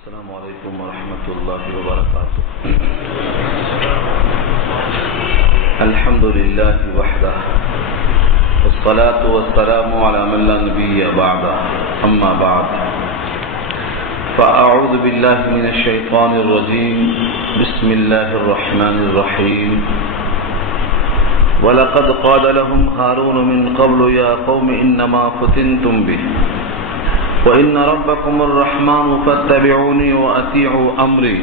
السلام علیکم ورحمۃ اللہ وبرکاتہ. الحمد للہ وحدہ والصلاة والسلام على من لا نبی بعدہ اما بعد فاعوذ باللہ من الشیطان الرجیم بسم اللہ الرحمن الرحیم. وَلَقَدْ قَالَ لَهُمْ هَارُونُ مِنْ قَبْلُ يَا قَوْمِ إِنَّمَا فُتِنْتُمْ بِهِ وَإِنَّ رَبَّكُمُ الرَّحْمَنُ فَاتَّبِعُونِي وَأَطِيعُوا أَمْرِي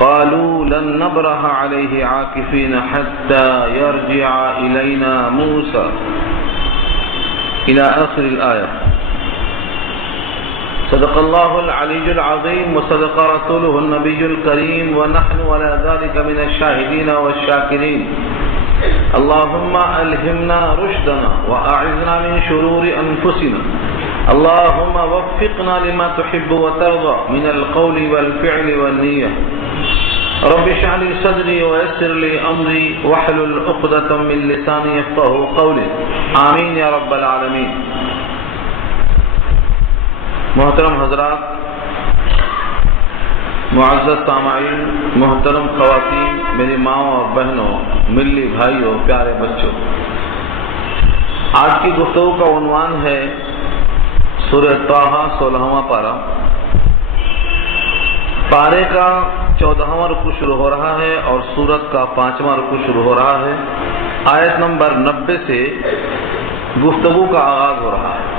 قَالُوا لَن نَّبْرَحَ عَلَيْهِ عَاكِفِينَ حَتَّى يَرْجِعَ إِلَيْنَا مُوسَى إلى آخر الآية. صدق الله العلي العظيم وصدق رسوله النبي الكريم ونحن على ذلك من الشاهدين والشاكرين. اللهم ألهمنا رشدنا وأعذنا من شرور أنفسنا. اللهم وفقنا لما تحب وترضى من القول والفعل والنية. رب اشرح لي صدري ويسر لي أمري واحلل عقدة من لساني يفقهوا قولي. آمين يا رب العالمين. محترم حضرات، معزز سامعین، محترم خواتین، میری ماں اور بہنوں، ملی بھائیوں، پیارے بچوں، آج کی گفتگو کا عنوان ہے سورہ طٰہٰ 16واں پارہ. پارے کا 14واں رکوع شروع ہو رہا ہے اور سورت کا 5واں رکوع شروع ہو رہا ہے. آیت نمبر 90 سے گفتگو کا آغاز ہو رہا ہے.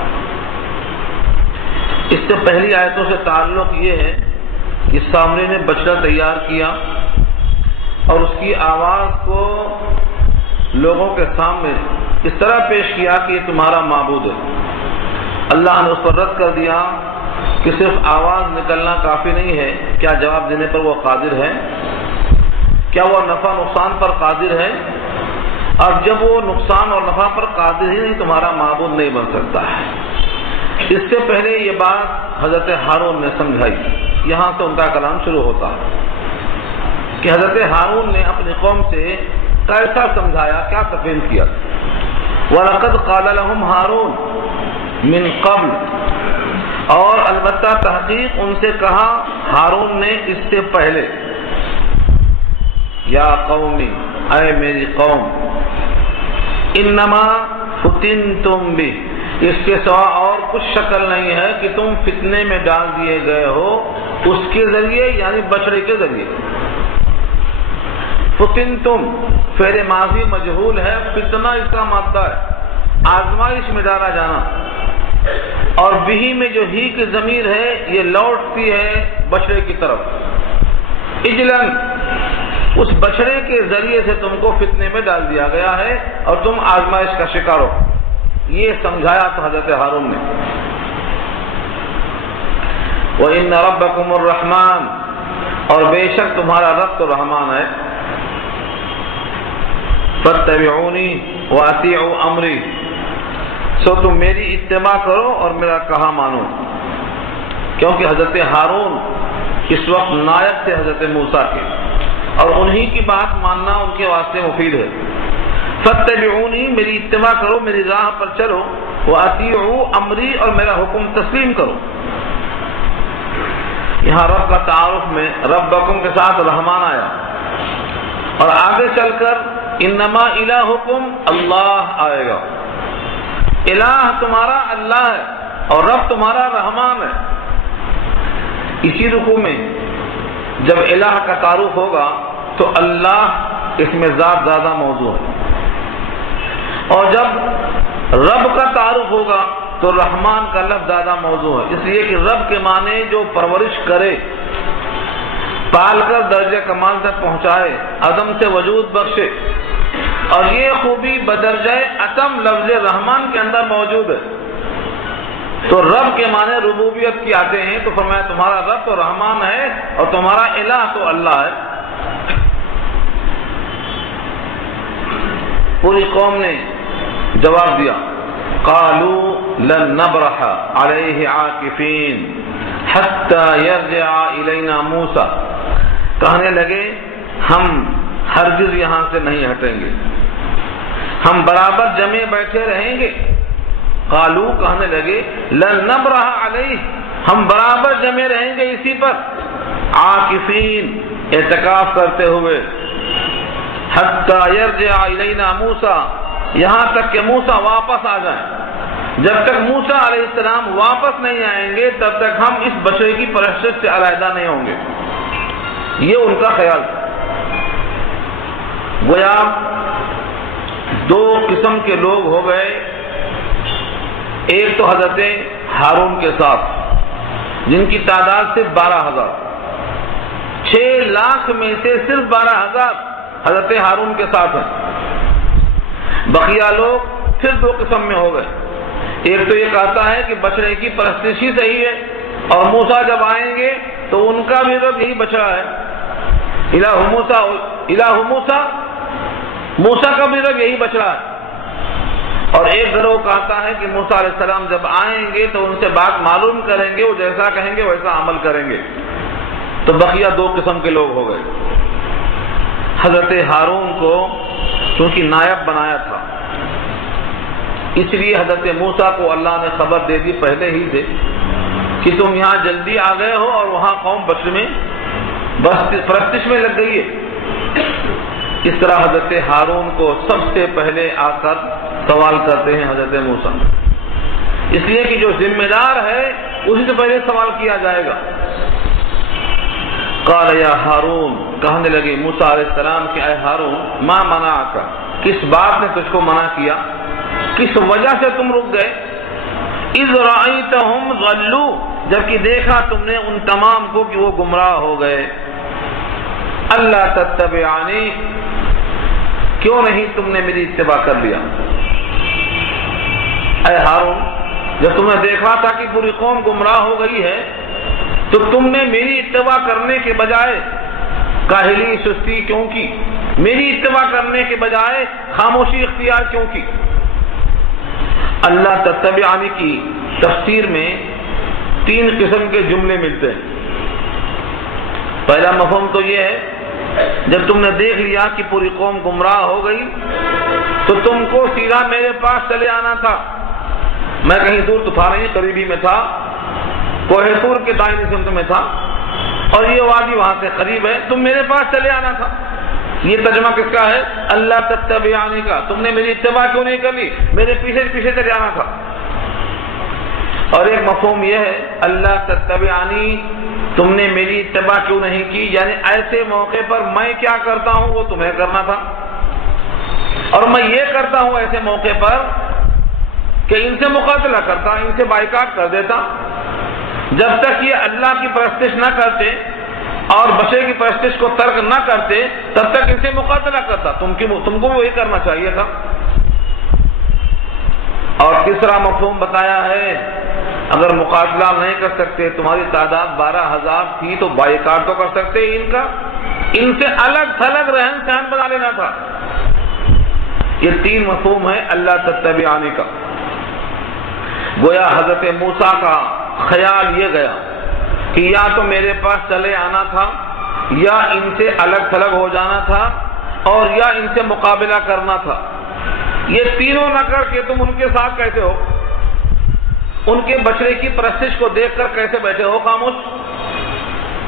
اس سے پہلی آیتوں سے تعلق یہ ہے کہ سامری نے بچڑا تیار کیا اور اس کی آواز کو لوگوں کے سامنے اس طرح پیش کیا کہ یہ تمہارا معبود ہے. اللہ نے اس پر رد کر دیا کہ صرف آواز نکلنا کافی نہیں ہے، کیا جواب دینے پر وہ قادر ہے؟ کیا وہ نفع نقصان پر قادر ہے؟ اور جب وہ نقصان اور نفع پر قادر ہی نہیں، تمہارا معبود نہیں بن سکتا ہے. اس سے پہلے یہ بات حضرت ہارون نے سمجھائی. یہاں سے ان کا کلام شروع ہوتا ہے کہ حضرت ہارون نے اپنی قوم سے کیسا سمجھایا، کیا تفہیم کیا. وَلَقَدْ قَالَ لَهُمْ هَارُونُ مِنْ قَبْلُ، اور البتہ تحقیق ان سے کہا ہارون نے اس سے پہلے. یا قومی، اے میری قوم، انما فتنتم بہ، اس کے سوا اور کچھ شکل نہیں ہے کہ تم فتنے میں ڈال دیے گئے ہو اس کے ذریعے، یعنی بچڑے کے ذریعے. فتنتم فعل ماضی مجہول ہے، فتنہ اس کا مادہ ہے، آزمائش میں ڈالا جانا. اور بہی میں جو ہی کی ضمیر ہے یہ لوٹتی ہے بچڑے کی طرف. اجلن، اس بچڑے کے ذریعے سے تم کو فتنے میں ڈال دیا گیا ہے اور تم آزمائش کا شکار ہو. یہ سمجھایا تو حضرت ہارون نے. وَإِنَّ رَبَّكُمُ الرَّحْمَنُ، اور بے شک تمہارا رب تو رحمان ہے. فَاتَّبِعُونِي وَأَطِيعُوا أَمْرِي، سو تم میری اتباع کرو اور میرا کہا مانو. کیونکہ حضرت ہارون اس وقت نائب تھے حضرت موسیٰ کے، اور انہی کی بات ماننا ان کے واسطے مفید ہے. فَاتَّبِعُونِی، میری اتباع کرو، میری راہ پر چلو. وَأَطِیعُوا أَمْرِی، اور میرا حکم تسلیم کرو. یہاں رب کا تعارف میں ربکم کے ساتھ رحمان آیا، اور آگے چل کر انما الہکم اللہ آئے گا. الہ تمہارا اللہ ہے اور رب تمہارا رحمان ہے. اسی رکوع میں جب الہ کا تعارف ہوگا تو اللہ اس میں ذات زیادہ موضوع ہے، اور جب رب کا تعارف ہوگا تو رحمان کا لفظ زیادہ موضوع ہے. اس لیے کہ رب کے معنی جو پرورش کرے، پال کر درجہ کمال تک پہنچائے، عدم سے وجود بخشے، اور یہ خوبی بدرجہ عتم لفظ رحمان کے اندر موجود ہے. تو رب کے معنی ربوبیت کی آتے ہیں، تو فرمایا تمہارا رب تو رحمان ہے اور تمہارا الہ تو اللہ ہے. پوری قوم نے جواب دیا، قالوا لن نبرح علیہ عاکفین حتی یرجع الینا موسیٰ، کہنے لگے ہم ہرگز یہاں سے نہیں ہٹیں گے، ہم برابر جمے بیٹھے رہیں گے. قالوا، کہنے لگے، لن نبرح علیہ، ہم برابر جمے رہیں گے اسی پر عاکفین اعتکاف کرتے ہوئے حتی یرجع الینا موسیٰ یہاں تک کہ موسیٰ واپس آ جائیں. جب تک موسیٰ علیہ السلام واپس نہیں آئیں گے تب تک ہم اس بچڑے کی پرستش سے علیحدہ نہیں ہوں گے. یہ ان کا خیال تھا. گویا دو قسم کے لوگ ہو گئے. ایک تو حضرت ہارون کے ساتھ جن کی تعداد صرف 12,000. 6 لاکھ میں سے صرف 12,000 حضرت ہارون کے ساتھ ہیں. بقیہ لوگ پھر دو قسم میں ہو گئے. ایک تو یہ کہتا ہے کہ بچڑے کی پرستش ہی صحیح ہے اور موسیٰ جب آئیں گے تو ان کا بھی رب یہی بچڑا ہے. الہ موسیٰ موسیٰ کا بھی رب یہی بچڑا ہے. اور ایک گروہ کہتا ہے کہ موسیٰ علیہ السلام جب آئیں گے تو ان سے بات معلوم کریں گے, وہ جیسا کہیں گے ویسا عمل کریں گے. تو بقیہ دو قسم کے لوگ ہو گئے. حضرت ہارون کو چونکہ نائب بنایا تھا اس لیے حضرت موسیٰ کو اللہ نے خبر دے دی پہلے ہی سے کہ تم یہاں جلدی آ گئے ہو اور وہاں قوم پرستش میں لگ گئی ہے. اس طرح حضرت ہارون کو سب سے پہلے آ کر سوال کرتے ہیں حضرت موسیٰ, اس لیے کہ جو ذمہ دار ہے اسی سے پہلے سوال کیا جائے گا. قال یا ہارون کہنے لگے موسیٰ علیہ السلام کہ اے ہارون ما منعک کس بات نے تجھ کو منع کیا, کس وجہ سے تم رک گئے. اذ رأیتہم ضلوا جبکہ دیکھا تم نے ان تمام کو کہ وہ گمراہ ہو گئے. اللہ تتبعانی کیوں نہیں تم نے میری اتباع کر لیا. اے ہارون جب تم نے دیکھا تھا کہ پوری قوم گمراہ ہو گئی ہے تو تم نے میری اتباع کرنے کے بجائے کاہلی سستی کیوں کی, میری اتباع کرنے کے بجائے خاموشی اختیار کیوں کی. اللہ تتبعانی کی تفسیر میں 3 قسم کے جملے ملتے ہیں. پہلا مفہوم تو یہ ہے جب تم نے دیکھ لیا کہ پوری قوم گمراہ ہو گئی تو تم کو سیدھا میرے پاس چلے آنا تھا. میں کہیں دور تو تھا نہیں, قریبی میں تھا, کوہ طور کے دائنی سمت میں تھا اور یہ وادی وہاں سے قریب ہے, تم میرے پاس چلے آنا تھا. یہ ترجمہ کس کا ہے؟ اللہ تتبعانی کا. تم نے میری اتباع کیوں نہیں کر لی, میرے پیچھے پیچھے چلے آنا تھا. اور ایک مفہوم یہ ہے اللہ تتبعانی تم نے میری اتباع کیوں نہیں کی, یعنی ایسے موقع پر میں کیا کرتا ہوں وہ تمہیں کرنا تھا اور میں یہ کرتا ہوں ایسے موقع پر کہ ان سے مقابلہ کرتا, ان سے بائیکاٹ کر دیتا. جب تک یہ اللہ کی پرستش نہ کرتے اور بشر کی پرستش کو ترک نہ کرتے تب تک ان سے مقابلہ کرتا. تم کو وہی کرنا چاہیے تھا. اور تیسرا مفہوم بتایا ہے اگر مقابلہ نہیں کر سکتے, تمہاری تعداد 12,000 تھی تو بائیکاٹ تو کر سکتے ان سے الگ تھلگ رہن سہن بنا لینا تھا. یہ 3 مفہوم ہے اللہ تتبعانی کا. گویا حضرت موسیٰ کا خیال یہ گیا کہ یا تو میرے پاس چلے آنا تھا یا ان سے الگ تھلگ ہو جانا تھا اور یا ان سے مقابلہ کرنا تھا. یہ تینوں نہ کر کے تم ان کے ساتھ کیسے ہو, ان کے بچڑے کی پرستش کو دیکھ کر کیسے بیٹھے ہو خاموش.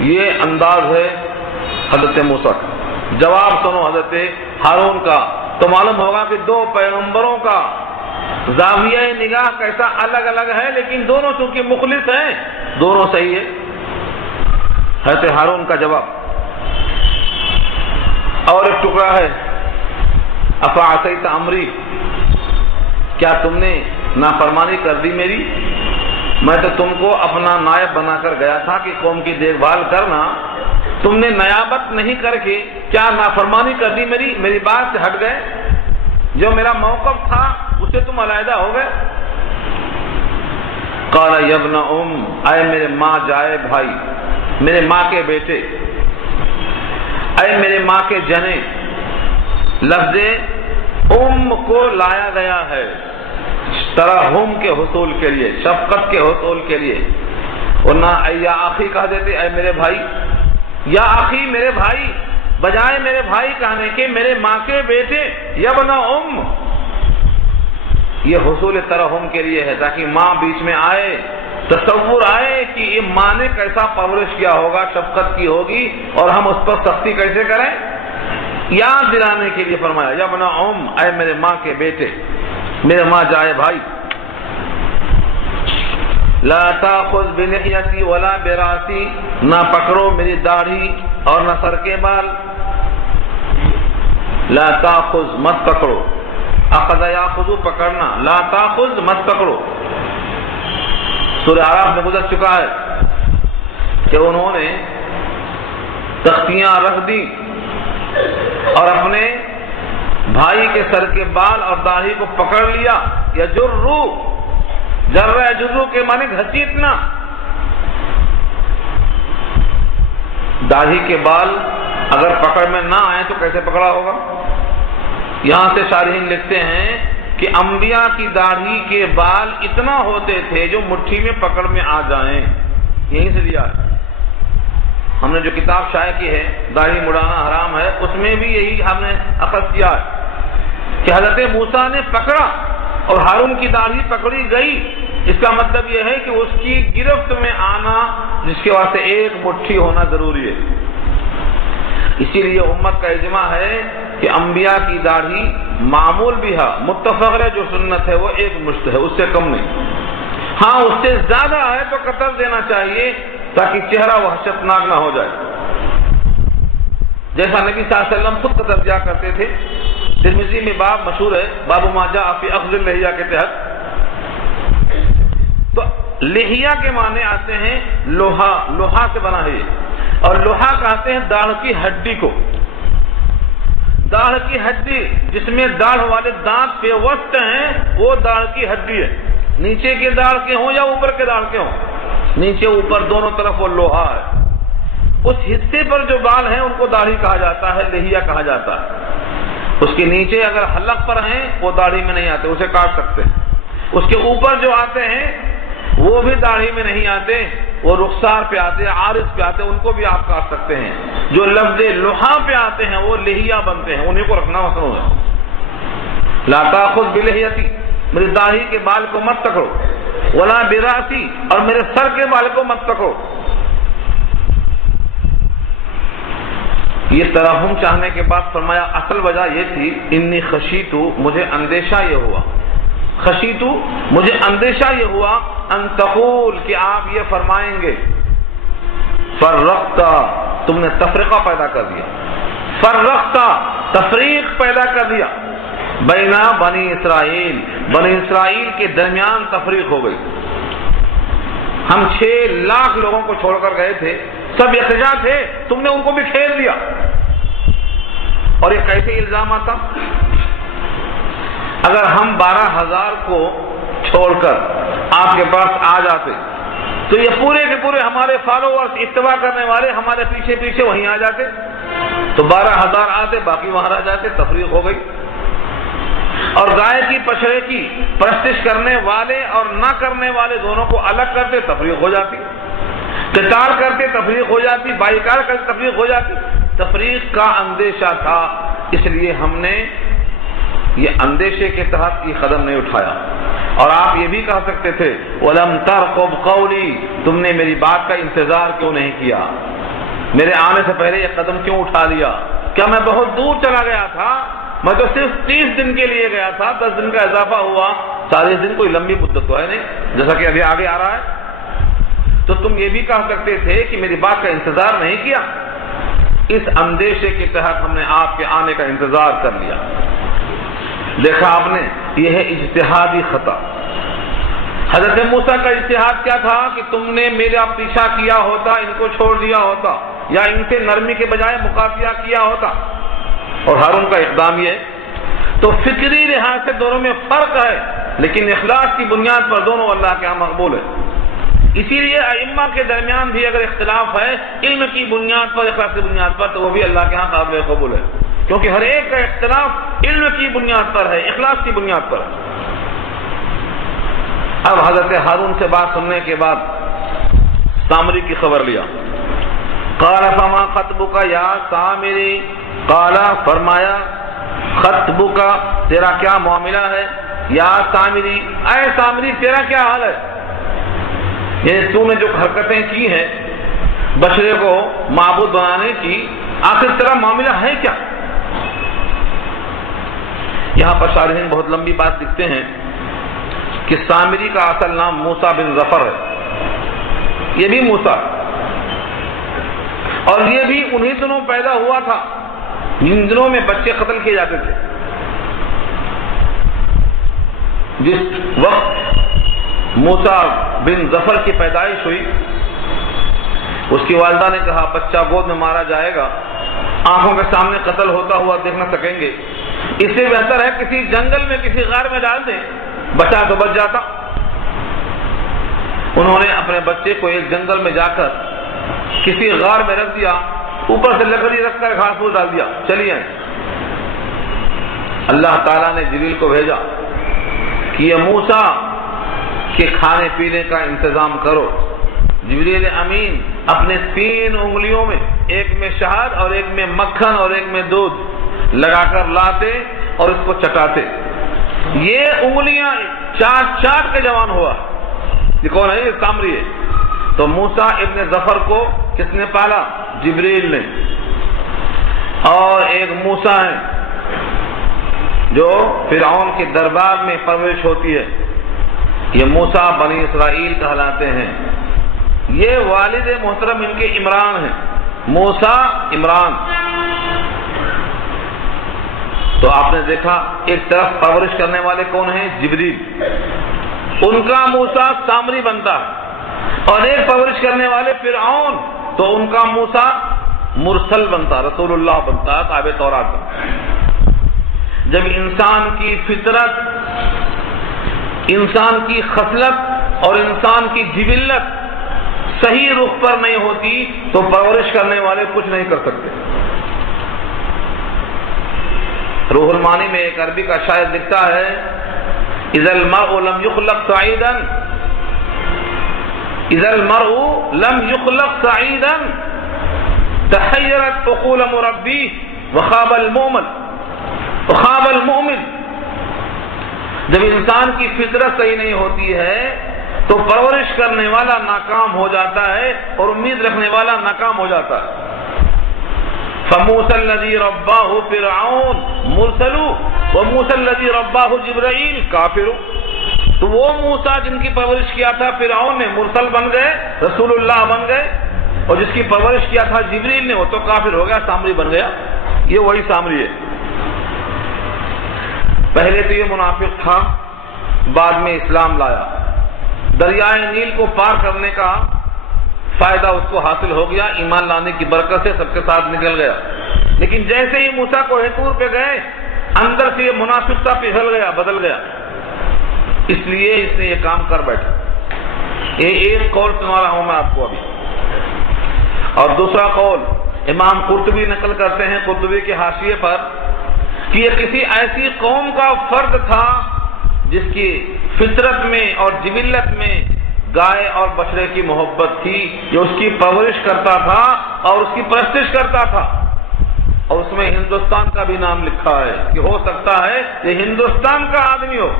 یہ انداز ہے حضرت موسیٰ کا. جواب سنو حضرت ہارون کا تو معلوم ہوگا کہ 2 پیغمبروں کا زاویہ نگاہ کیسا الگ الگ ہے, لیکن دونوں چونکہ مخلص ہیں دونوں صحیح ہے. حضرت ہارون کا جواب اور ایک ٹکڑا ہے افعصیت امری کیا تم نے نافرمانی کر دی میری. میں تو تم کو اپنا نائب بنا کر گیا تھا کہ قوم کی دیکھ بھال کرنا, تم نے نیابت نہیں کر کے کیا نافرمانی کر دی میری بات سے ہٹ گئے. جو میرا موقف تھا اس سے تم علیحدہ ہو گئے. قال یا ابن اے میرے ماں جائے بھائی, میرے ماں کے بیٹے, اے میرے ماں کے جنے. لفظ کو لایا گیا ہے ترحم کے حصول کے لیے, شفقت کے حصول کے لیے, ورنہ یا آخی کہہ دیتے اے میرے بھائی, یا آخی میرے بھائی, بجائے میرے بھائی کہنے کے میرے ماں کے بیٹے یبن یہ حصول ترحم کے لیے ہے تاکہ ماں بیچ میں آئے تصور آئے کہ یہ ماں نے کیسا پرورش کیا ہوگا، شفقت کی ہوگی، اور ہم اس پر سختی کیسے کریں؟ یاد دلانے کے لیے فرمایا یا ابن ام، اے میرے ماں کے بیٹے، میرے ماں جائے بھائی، لا تاخذ بلحیتی ولا براسی، نہ پکڑو میری داڑھی اور نہ سر کے بال. لا تاخذ، مت پکڑو، اخذ یاخذ پکڑنا، لا تاخذ مت پکڑو. سورہ اعراف میں گزر چکا ہے کہ انہوں نے تختیاں رکھ دی اور اپنے بھائی کے سر کے بال اور داڑھی کو پکڑ لیا. یجرو، جر یجرو کے معنی گھسیٹنا. داڑھی کے بال اگر پکڑ میں نہ آئے تو کیسے پکڑا ہوگا؟ یہاں سے شارحین لکھتے ہیں کہ انبیاء کی داڑھی کے بال اتنا ہوتے تھے جو مٹھی میں پکڑ میں آ جائیں. یہیں سے لیا ہے. ہم نے جو کتاب شائع کی ہے داڑھی مڑانا حرام ہے، اس میں بھی یہی ہم نے اخذ کیا ہے کہ حضرت موسیٰ نے پکڑا اور ہارون کی داڑھی پکڑی گئی. اس کا مطلب یہ ہے کہ اس کی گرفت میں آنا، جس کے واسطے ایک مٹھی ہونا ضروری ہے. اسی لیے امت کا اجماع ہے کہ انبیاء کی داڑھی معمول بھی ہے، متفق ہے، جو سنت ہے وہ ایک مشت ہے، اس سے کم نہیں. ہاں اس سے زیادہ ہے تو قطر دینا چاہیے تاکہ چہرہ وحشتناک نہ ہو جائے، جیسا نبی صلی اللہ علیہ وسلم خود قطر دیا کرتے تھے. ترمذی میں باب مشہور ہے، باب ما جاء فی اخذ اللحیہ کے تحت. تو لحیہ کے معنی آتے ہیں لوہا، لوہا سے بنا ہے، اور لوہا کہتے ہیں داڑھ کی ہڈی کو. داڑھ کی ہڈی جس میں داڑھ والے دانت پیوست ہیں وہ داڑھ کی ہڈی ہے. نیچے کے داڑھ کے ہوں یا اوپر کے داڑھ کے ہوں، نیچے اوپر دونوں طرف وہ لوہا ہے. اس حصے پر جو بال ہیں ان کو داڑھی کہا جاتا ہے، لحیہ کہا جاتا ہے. اس کے نیچے اگر حلق پر ہیں وہ داڑھی میں نہیں آتے، اسے کاٹ سکتے ہیں. اس کے اوپر جو آتے ہیں وہ بھی داڑھی میں نہیں آتے، وہ رخسار پہ آتے ہیں، عارض پہ آتے ہیں، ان کو بھی آپ کاٹ سکتے ہیں. جو لفظ لوہا پہ آتے ہیں وہ لحیہ بنتے ہیں، انہیں کو رکھنا مصنوع ہے. لا تاخذ بلحیتی، میری داڑھی کے بال کو مت پکڑو، ولا براسی، اور میرے سر کے بال کو مت پکڑو. یہ ترحم چاہنے کے بعد فرمایا اصل وجہ یہ تھی، انی خشیتو، مجھے اندیشہ یہ ہوا، خشیتو مجھے اندیشہ یہ ہوا، ان تقول کہ آپ یہ فرمائیں گے، فرقتا، تم نے تفرقہ پیدا کر دیا، فرقتا تفریق پیدا کر دیا، بینا بنی اسرائیل، بنی اسرائیل کے درمیان تفریق ہو گئی. ہم 6 لاکھ لوگوں کو چھوڑ کر گئے تھے، سب یکجا تھے، تم نے ان کو بھی کھیل دیا. اور یہ کیسے الزام آتا؟ اگر ہم 12,000 کو چھوڑ کر آپ کے پاس آ جاتے تو یہ پورے کے پورے ہمارے فالوورز، اتباع کرنے والے ہمارے پیچھے پیچھے وہیں آ جاتے، تو 12,000 آتے، باقی وہاں رہ جاتے، تفریق ہو گئی. اور گائے کی پچھڑے کی پرستش کرنے والے اور نہ کرنے والے دونوں کو الگ کرتے، تفریق ہو جاتی. قتال کرتے، تفریق ہو جاتی. بائیکاٹ کرتے، تفریق ہو جاتی. تفریق کا اندیشہ تھا، اس لیے ہم نے یہ اندیشے کے تحت یہ قدم نہیں اٹھایا. اور آپ یہ بھی کہہ سکتے تھے وَلَمْ تَرْقُبْ قَوْلِي، تم نے میری بات کا انتظار کیوں نہیں کیا، میرے آنے سے پہلے یہ قدم کیوں اٹھا لیا؟ کیا میں بہت دور چلا گیا تھا؟ میں تو صرف 30 دن کے لیے گیا تھا، 10 دن کا اضافہ ہوا، 40 دن کوئی لمبی مدت تو ہے نہیں، جیسا کہ ابھی آگے آ رہا ہے. تو تم یہ بھی کہہ سکتے تھے کہ میری بات کا انتظار نہیں کیا. اس اندیشے کے تحت ہم نے آپ کے آنے کا انتظار کر لیا. دیکھا آپ نے، یہ ہے اجتہادی خطا. حضرت موسیٰ کا اجتہاد کیا تھا کہ تم نے میرا پیچھا کیا ہوتا، ان کو چھوڑ دیا ہوتا، یا ان سے نرمی کے بجائے مقابلہ کیا ہوتا. اور ہارون کا اقدام یہ ہے. تو فکری لحاظ سے دونوں میں فرق ہے، لیکن اخلاص کی بنیاد پر دونوں اللہ کے ہاں مقبول ہے. اسی لیے ائمہ کے درمیان بھی اگر اختلاف ہے علم کی بنیاد پر، اخلاص کی بنیاد پر، تو وہ بھی اللہ کے ہاں قابل قبول ہے، کیونکہ ہر ایک کا اختلاف علم کی بنیاد پر ہے، اخلاص کی بنیاد پر ہے. اب حضرت ہارون سے بات سننے کے بعد سامری کی خبر لیا. قال فما خطبک یا سامری، قال فرمایا خطبک، تیرا کیا معاملہ ہے، یا سامری، اے سامری تیرا کیا حال ہے. یعنی تو نے جو حرکتیں کی ہیں بچڑے کو معبود بنانے کی، آخر تیرا معاملہ ہے کیا؟ یہاں پر شارحین بہت لمبی بات لکھتے ہیں کہ سامری کا اصل نام موسیٰ بن ظفر ہے، یہ بھی موسیٰ، اور یہ بھی انہی دنوں پیدا ہوا تھا جن دنوں میں بچے قتل کیے جاتے تھے۔ جس وقت موسیٰ بن ظفر کی پیدائش ہوئی، اس کی والدہ نے کہا بچہ گود میں مارا جائے گا، آنکھوں کے سامنے قتل ہوتا ہوا دیکھ نہ سکیں گے، اس سے بہتر ہے کسی جنگل میں کسی غار میں ڈال دیں، بچہ تو بچ جاتا۔ انہوں نے اپنے بچے کو ایک جنگل میں جا کر کسی غار میں رکھ دیا، اوپر سے لکڑی رکھ کر گھاس پھوس ڈال دیا، چلیے۔ اللہ تعالیٰ نے جبریل کو بھیجا کہ یہ موسیٰ کے کھانے پینے کا انتظام کرو۔ جبریل امین اپنے 3 انگلیوں میں، ایک میں شہد اور ایک میں مکھن اور ایک میں دودھ لگا کر لاتے اور اس کو چٹاتے، یہ انگلیاں چاٹ چاٹ کے جوان ہوا۔ یہ کون ہے؟ یہ سامری ہے۔ تو موسیٰ ابن ظفر کو کس نے پالا؟ جبریل نے۔ اور ایک موسیٰ ہے جو فرعون کے دربار میں پرورش ہوتی ہے، یہ موسیٰ بنی اسرائیل کہلاتے ہیں۔ یہ والد محترم ان کے عمران ہیں، موسیٰ عمران۔ تو آپ نے دیکھا ایک طرف پرورش کرنے والے کون ہیں؟ جبریل، ان کا موسیٰ سامری بنتا ہے، اور ایک پرورش کرنے والے فرعون، تو ان کا موسیٰ مرسل بنتا، رسول اللہ بنتا، تابع تورات بنتا۔ جب انسان کی فطرت، انسان کی خصلت اور انسان کی جبلت صحیح رخ پر نہیں ہوتی تو پرورش کرنے والے کچھ نہیں کر سکتے۔ روح المعانی میں ایک عربی کا شاعر لکھتا ہے اذا المرء لم يخلق سعيدا، اذا المرء لم يخلق سعيدا تحيرت عقول مربيه وخاب المؤمن۔ جب انسان کی فطرت صحیح نہیں ہوتی ہے تو پرورش کرنے والا ناکام ہو جاتا ہے اور امید رکھنے والا ناکام ہو جاتا ہے۔ فموسى الذي رباه فرعون مرسل وموسى الذي رباه جبرائیل کافر۔ تو وہ موسیٰ جن کی پرورش کیا تھا فرعون نے، مرسل بن گئے، رسول اللہ بن گئے، اور جس کی پرورش کیا تھا جبریل نے، وہ تو کافر ہو گیا، سامری بن گیا۔ یہ وہی سامری ہے۔ پہلے تو یہ منافق تھا، بعد میں اسلام لایا، دریائے نیل کو پار کرنے کا فائدہ اس کو حاصل ہو گیا، ایمان لانے کی برکت سے سب کے ساتھ نکل گیا۔ لیکن جیسے ہی موسیٰ کو طور پہ گئے، اندر سے یہ منافقتا پگھل گیا، بدل گیا، اس لیے اس نے یہ کام کر بیٹھا۔ یہ ایک قول سنا رہا ہوں میں آپ کو ابھی، اور دوسرا قول امام قرطبی نقل کرتے ہیں قرطبی کے حاشیے پر کہ یہ کسی ایسی قوم کا فرد تھا جس کی فطرت میں اور جبلت میں گائے اور بچڑے کی محبت تھی، جو اس کی پرورش کرتا تھا اور اس کی پرستش کرتا تھا، اور اس میں ہندوستان کا بھی نام لکھا ہے کہ ہو سکتا ہے یہ ہندوستان کا آدمی ہو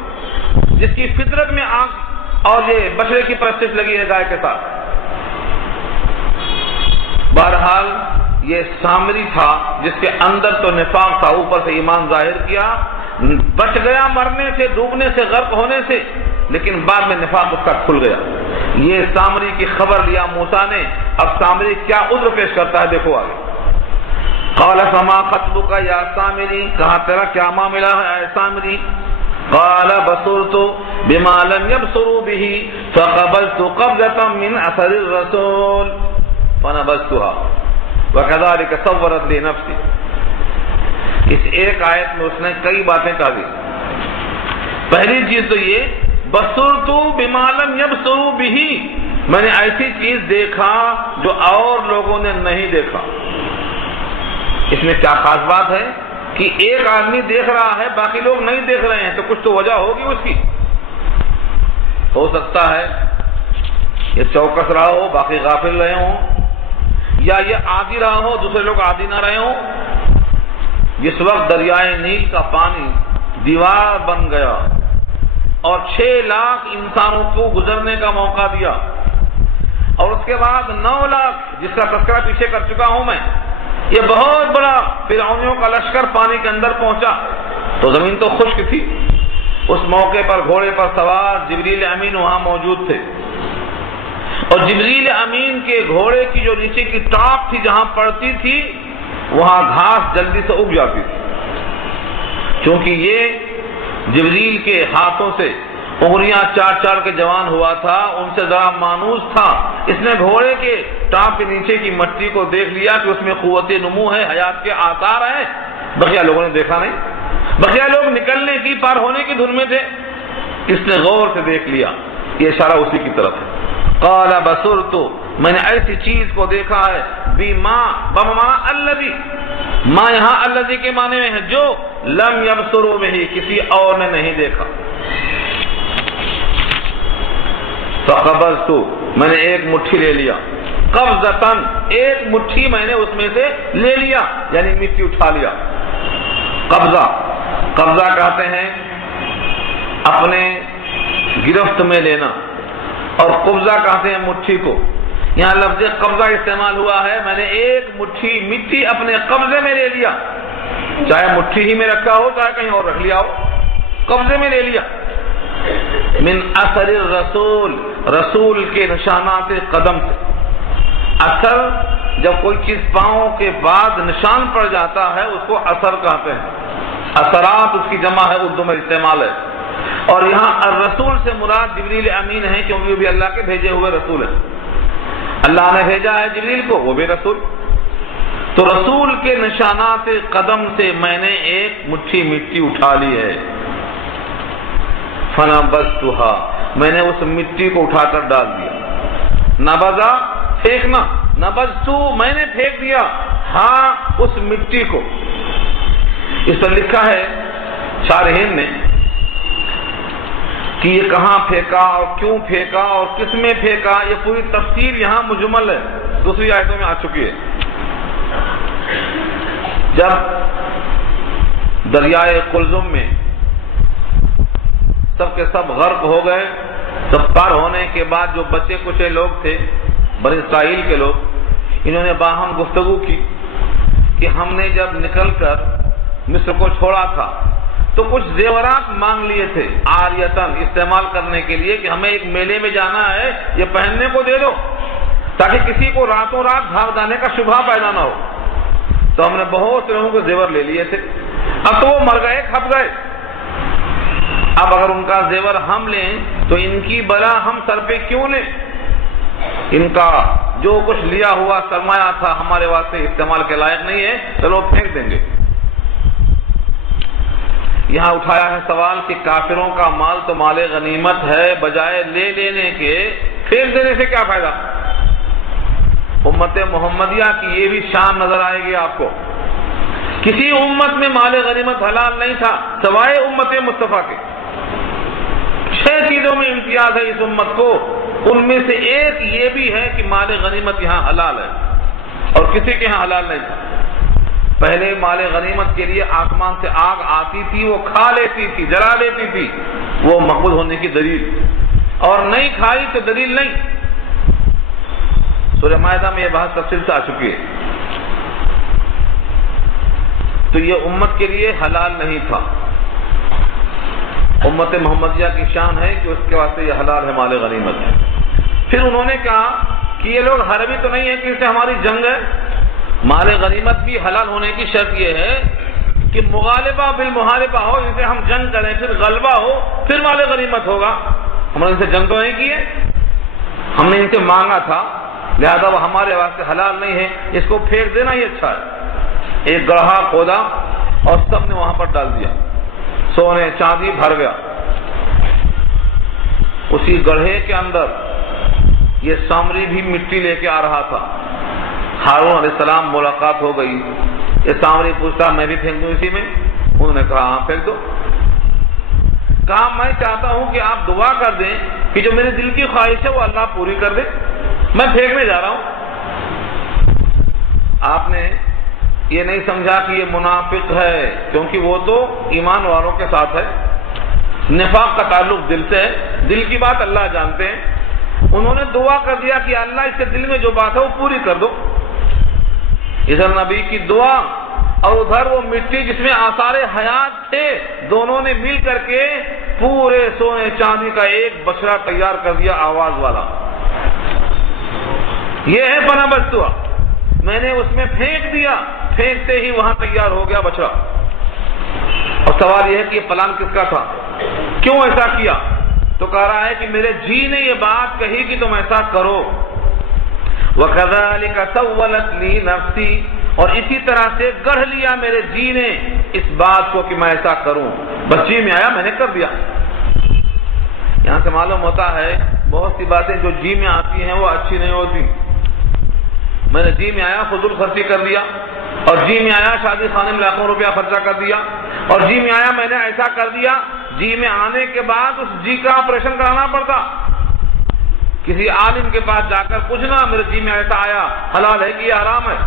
جس کی فطرت میں آنکھ اور یہ بچڑے کی پرستش لگی ہے گائے کے ساتھ۔ بہرحال یہ سامری تھا جس کے اندر تو نفاق تھا، اوپر سے ایمان ظاہر کیا، بچ گیا مرنے سے، ڈوبنے سے، غرق ہونے سے، لیکن بعد میں نفاق اس کا کھل گیا۔ یہ سامری کی خبر لیا موسیٰ نے۔ اب سامری کیا عذر پیش کرتا ہے دیکھو آگے۔ قال فما خطبك یا سامری، کہا تیرا کیا معاملہ ہے اے سامری؟ قال بصرت بما لم يبصروا به فقبلت قبضة من اثر الرسول فنبذتها وكذلك صورت لي نفسي۔ اس ایک آیت میں اس نے کئی باتیں کہی۔ پہلی چیز تو یہ بصرت بما لم يبصروا به، میں نے ایسی چیز دیکھا جو اور لوگوں نے نہیں دیکھا۔ اس میں کیا خاص بات ہے کہ ایک آدمی دیکھ رہا ہے باقی لوگ نہیں دیکھ رہے ہیں، تو کچھ تو وجہ ہوگی اس کی۔ ہو سکتا ہے یہ چوکس رہا ہو باقی غافل رہے ہوں، یا یہ عادی رہا ہو دوسرے لوگ عادی نہ رہے ہوں۔ جس وقت دریائے نیل کا پانی دیوار بن گیا اور 6 لاکھ انسانوں کو گزرنے کا موقع دیا، اور اس کے بعد 9 لاکھ جس کا تذکرہ پیچھے کر چکا ہوں میں، یہ بہت بڑا فرعونیوں کا لشکر پانی کے اندر پہنچا تو زمین تو خشک تھی۔ اس موقع پر گھوڑے پر سوار جبریل امین وہاں موجود تھے، اور جبریل امین کے گھوڑے کی جو نیچے کی ٹاپ تھی جہاں پڑتی تھی وہاں گھاس جلدی سے اگ جاتی تھی، چونکہ یہ جبریل کے ہاتھوں سے انگلیاں چاٹ کے جوان ہوا تھا، ان سے ذرا مانوس تھا۔ اس نے گھوڑے کے ٹانپ کے نیچے کی مٹی کو دیکھ لیا کہ اس میں قوت نمو ہے، حیات کے آثار ہیں۔ بقیہ لوگوں نے دیکھا نہیں، بقیہ لوگ نکلنے کی پار ہونے کی دھن میں تھے، اس نے غور سے دیکھ لیا، یہ اشارہ اسی کی طرف ہے۔ قال بصرت، میں نے ایسی چیز کو دیکھا ہے، بما بمانا الذی، ما یہاں الذی کے معنی میں ہے جو لم یبصروا بہ، کسی اور نے نہیں دیکھا۔ فقبضت، میں نے ایک مٹھی لے لیا، قبضتاً، ایک مٹھی میں نے اس میں سے لے لیا، یعنی مٹی اٹھا لیا۔ قبضہ، قبضہ کہتے ہیں اپنے گرفت میں لینا، اور قبضہ کہتے ہیں مٹھی کو۔ یہاں لفظ قبضہ استعمال ہوا ہے، میں نے ایک مٹھی مٹی اپنے قبضے میں لے لیا، چاہے مٹھی ہی میں رکھا ہو چاہے کہیں اور رکھ لیا ہو، قبضے میں لے لیا۔ من اثر الرسول، رسول کے نشانات قدم سے۔ اثر، جب کوئی چیز پاؤں کے بعد نشان پڑ جاتا ہے اس کو اثر کہتے ہیں، اثرات اس کی جمع ہے، اردو میں استعمال ہے۔ اور یہاں الرسول سے مراد جبریل امین ہے، کیونکہ وہ بھی اللہ کے بھیجے ہوئے رسول ہیں، اللہ نے بھیجا ہے جبریل کو، وہ بھی رسول۔ تو رسول کے نشانات قدم سے میں نے ایک مٹھی مٹی اٹھا لی ہے۔ فنبذتها، میں نے اس مٹی کو اٹھا کر ڈال دیا۔ نبذا، پھینکنا، نبذتو، میں نے پھینک دیا، ہاں اس مٹی کو۔ اس پر لکھا ہے شارحین نے کہ یہ کہاں پھینکا اور کیوں پھینکا اور کس میں پھینکا، یہ پوری تفسیر یہاں مجمل ہے، دوسری آیتوں میں آ چکی ہے۔ جب دریائے قلزم میں سب کے سب غرق ہو گئے، سب پار ہونے کے بعد جو بچے کچے لوگ تھے بنی اسرائیل کے لوگ، انہوں نے باہم گفتگو کی کہ ہم نے جب نکل کر مصر کو چھوڑا تھا تو کچھ زیورات مانگ لیے تھے، عاریتاً، استعمال کرنے کے لیے، کہ ہمیں ایک میلے میں جانا ہے، یہ پہننے کو دے دو تاکہ کسی کو راتوں رات بھاگ جانے کا شبہ پیدا نہ ہو۔ تو ہم نے بہت سے لوگوں کو زیور لے لیے تھے، اب تو وہ مر گئے، کھپ گئے، اب اگر ان کا زیور ہم لیں تو ان کی بلا ہم سر پہ کیوں لیں؟ ان کا جو کچھ لیا ہوا سرمایہ تھا ہمارے واسطے استعمال کے لائق نہیں ہے، چلو پھینک دیں گے۔ یہاں اٹھایا ہے سوال کہ کافروں کا مال تو مال غنیمت ہے، بجائے لے لینے کے پھینک دینے سے کیا فائدہ؟ امت محمدیہ کی یہ بھی شان نظر آئے گی آپ کو، کسی امت میں مال غنیمت حلال نہیں تھا سوائے امت مصطفیٰ کے۔ 6 چیزوں میں امتیاز ہے اس امت کو، ان میں سے ایک یہ بھی ہے کہ مال غنیمت یہاں حلال ہے، اور کسی کے یہاں حلال نہیں تھا۔ پہلے مال غنیمت کے لیے آسمان سے آگ آتی تھی، وہ کھا لیتی تھی، جلا لیتی تھی، وہ مقبول ہونے کی دلیل، اور نہیں کھائی تو دلیل نہیں۔ سورہ مائدہ میں یہ بحث تفصیل سے آ چکی ہے۔ تو یہ امت کے لیے حلال نہیں تھا۔ امت محمدیہ کی شان ہے کہ اس کے واسطے یہ حلال ہے، مال غنیمت ہے۔ پھر انہوں نے کہا کہ یہ لوگ حربی تو نہیں ہے کہ اس سے ہماری جنگ ہے، مال غنیمت بھی حلال ہونے کی شرط یہ ہے کہ مغالبہ بالمحاربہ ہو، ان سے ہم جنگ کریں، پھر غلبہ ہو، پھر مال غنیمت ہوگا۔ ہم نے ان سے جنگ تو نہیں کی ہے، ہم نے ان سے مانگا تھا، لہذا وہ ہمارے واسطے حلال نہیں ہے، اس کو پھینک دینا ہی اچھا ہے۔ ایک گڑھا کھودا اور سب نے وہاں پر ڈال دیا، سونے چاندی بھر گیا۔ اسی گڑھے کے اندر یہ سامری بھی مٹی لے کے آ رہا تھا، ہارون علیہ السلام ملاقات ہو گئی، یہ سامری پوچھتا میں بھی پھینک دوں اسی میں؟ انہوں نے کہا ہاں پھینک دو۔ کہا میں چاہتا ہوں کہ آپ دعا کر دیں کہ جو میرے دل کی خواہش ہے وہ اللہ پوری کر دے، میں پھینکنے جا رہا ہوں۔ آپ نے یہ نہیں سمجھا کہ یہ منافق ہے، کیونکہ وہ تو ایمان والوں کے ساتھ ہے، نفاق کا تعلق دل سے ہے، دل کی بات اللہ جانتے ہیں۔ انہوں نے دعا کر دیا کہ اللہ اس کے دل میں جو بات ہے وہ پوری کر دو. ادھر نبی کی دعا اور ادھر وہ مٹی جس میں آثار حیات تھے، دونوں نے مل کر کے پورے سونے چاندی کا ایک بچڑا تیار کر دیا آواز والا. یہ ہے بنا بچہ. میں نے اس میں پھینک دیا، پھینکتے ہی وہاں تیار ہو گیا بچڑا. اور سوال یہ ہے کہ یہ پلان کس کا تھا، کیوں ایسا کیا؟ تو کہہ رہا ہے کہ میرے جی نے یہ بات کہی کہ تم ایسا کرو. وَكَذَلِكَ سَوَّلَتْ لِي نَفْسِي، اور اسی طرح سے گڑھ لیا میرے جی نے اس بات کو کہ میں ایسا کروں. بس جی میں آیا، میں نے کر دیا. یہاں سے معلوم ہوتا ہے بہت سی باتیں جو جی میں آتی ہیں وہ اچھی نہیں ہوتی. میں نے جی میں آیا فضول خرچی کر دیا، اور جی میں آیا شادی خانے میں لاکھوں روپیہ خرچہ کر دیا، اور جی میں آیا میں نے ایسا کر دیا. جی میں آنے کے بعد اس جی کا آپریشن کرانا پڑتا. کسی عالم کے پاس جا کر پوچھنا میرے جی میں ایسا آیا، حلال ہے کہ یہ حرام ہے.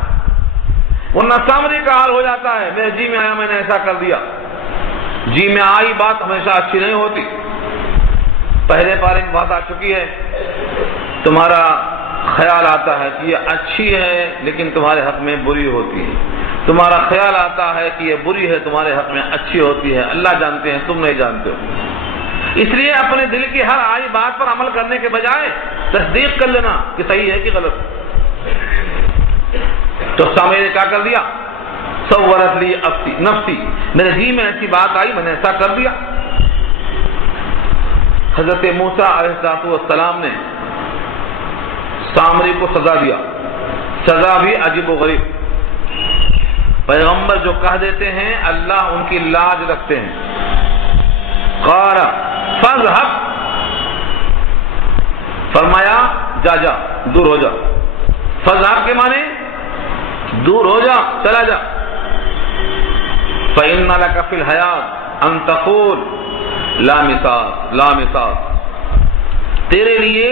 ورنہ سامنے کا حال ہو جاتا ہے میرے جی میں آیا میں نے ایسا کر دیا. جی میں آئی بات ہمیشہ اچھی نہیں ہوتی. پہلے پارے میں بات آ چکی ہے. تمہارا خیال آتا ہے کہ یہ اچھی ہے لیکن تمہارے حق میں بری ہوتی ہے. تمہارا خیال آتا ہے کہ یہ بری ہے، تمہارے حق میں اچھی ہوتی ہے. اللہ جانتے ہیں، تم نہیں جانتے ہو. اس لیے اپنے دل کی ہر آئی بات پر عمل کرنے کے بجائے تصدیق کر لینا کہ صحیح ہے کہ غلط. تو سامنے نے کیا کر دیا؟ سورت لی نفسی، میرے جی میں ایسی بات آئی میں نے ایسا کر دیا. حضرت موسیٰ علیہ السلام نے سامری کو سزا دیا. سزا بھی عجیب و غریب. پیغمبر جو کہہ دیتے ہیں اللہ ان کی لاج رکھتے ہیں. قال فاذهب، فرمایا جا جا، دور ہو جا. فاذهب کے معنی دور ہو جا، چلا جا. فإن لك في الحياة أن تقول لا مساس لا مساس. تیرے لیے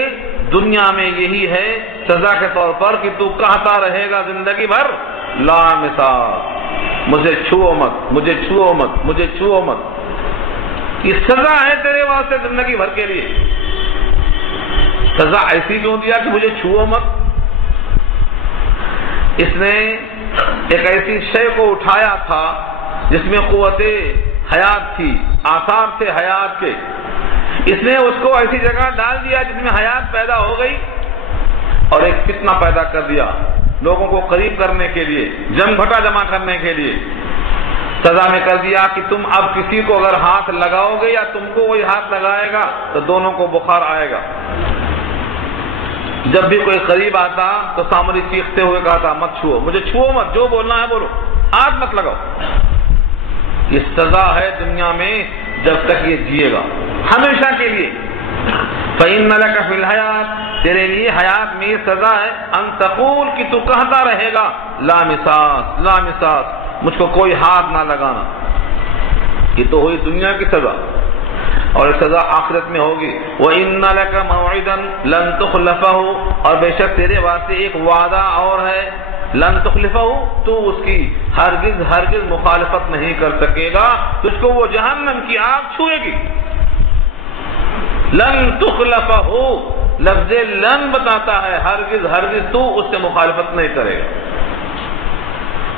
دنیا میں یہی ہے سزا کے طور پر کہ تو کہتا رہے گا زندگی بھر لا مساس، مجھے چھو مت، مجھے چھو مت، مجھے چھو مت. یہ سزا ہے تیرے واسطے زندگی بھر کے لیے. سزا ایسی کیوں دیا کہ مجھے چھو مت؟ اس نے ایک ایسی شے کو اٹھایا تھا جس میں قوت حیات تھی، آثار تھے حیات کے. اس نے اس کو ایسی جگہ ڈال دیا جس میں حیات پیدا ہو گئی اور ایک فتنہ پیدا کر دیا لوگوں کو قریب کرنے کے لیے، جم گھٹا جمع کرنے کے لیے. سزا میں کر دیا کہ تم اب کسی کو اگر ہاتھ لگاؤ گے یا تم کو وہی ہاتھ لگائے گا تو دونوں کو بخار آئے گا. جب بھی کوئی قریب آتا تو سامری چیختے ہوئے کہتا مت چھو، مجھے چھو مت، جو بولنا ہے بولو، ہاتھ مت لگاؤ. یہ سزا ہے دنیا میں جب تک یہ جیے گا، ہمیشہ کے لیے. فإن لك في الحياة، تیرے لیے حیات میں یہ سزا ہے ان تقول کہ تو کہتا رہے گا لا مساس لا مساس، مجھ کو کوئی ہاتھ نہ لگانا. یہ تو ہوئی دنیا کی سزا، اور سزا آخرت میں ہوگی. وَإِنَّ لَكَ مَوْعِدًا لَن تُخْلَفَهُ، اور بے شک تیرے واسطے ایک وعدہ اور ہے لن تخلفه، تو اس کی ہرگز ہرگز مخالفت نہیں کر سکے گا، تجھ کو وہ جہنم کی آگ چھوئے گی. لن تخلفه لفظ لن بتاتا ہے ہرگز ہرگز تو اس سے مخالفت نہیں کرے گا.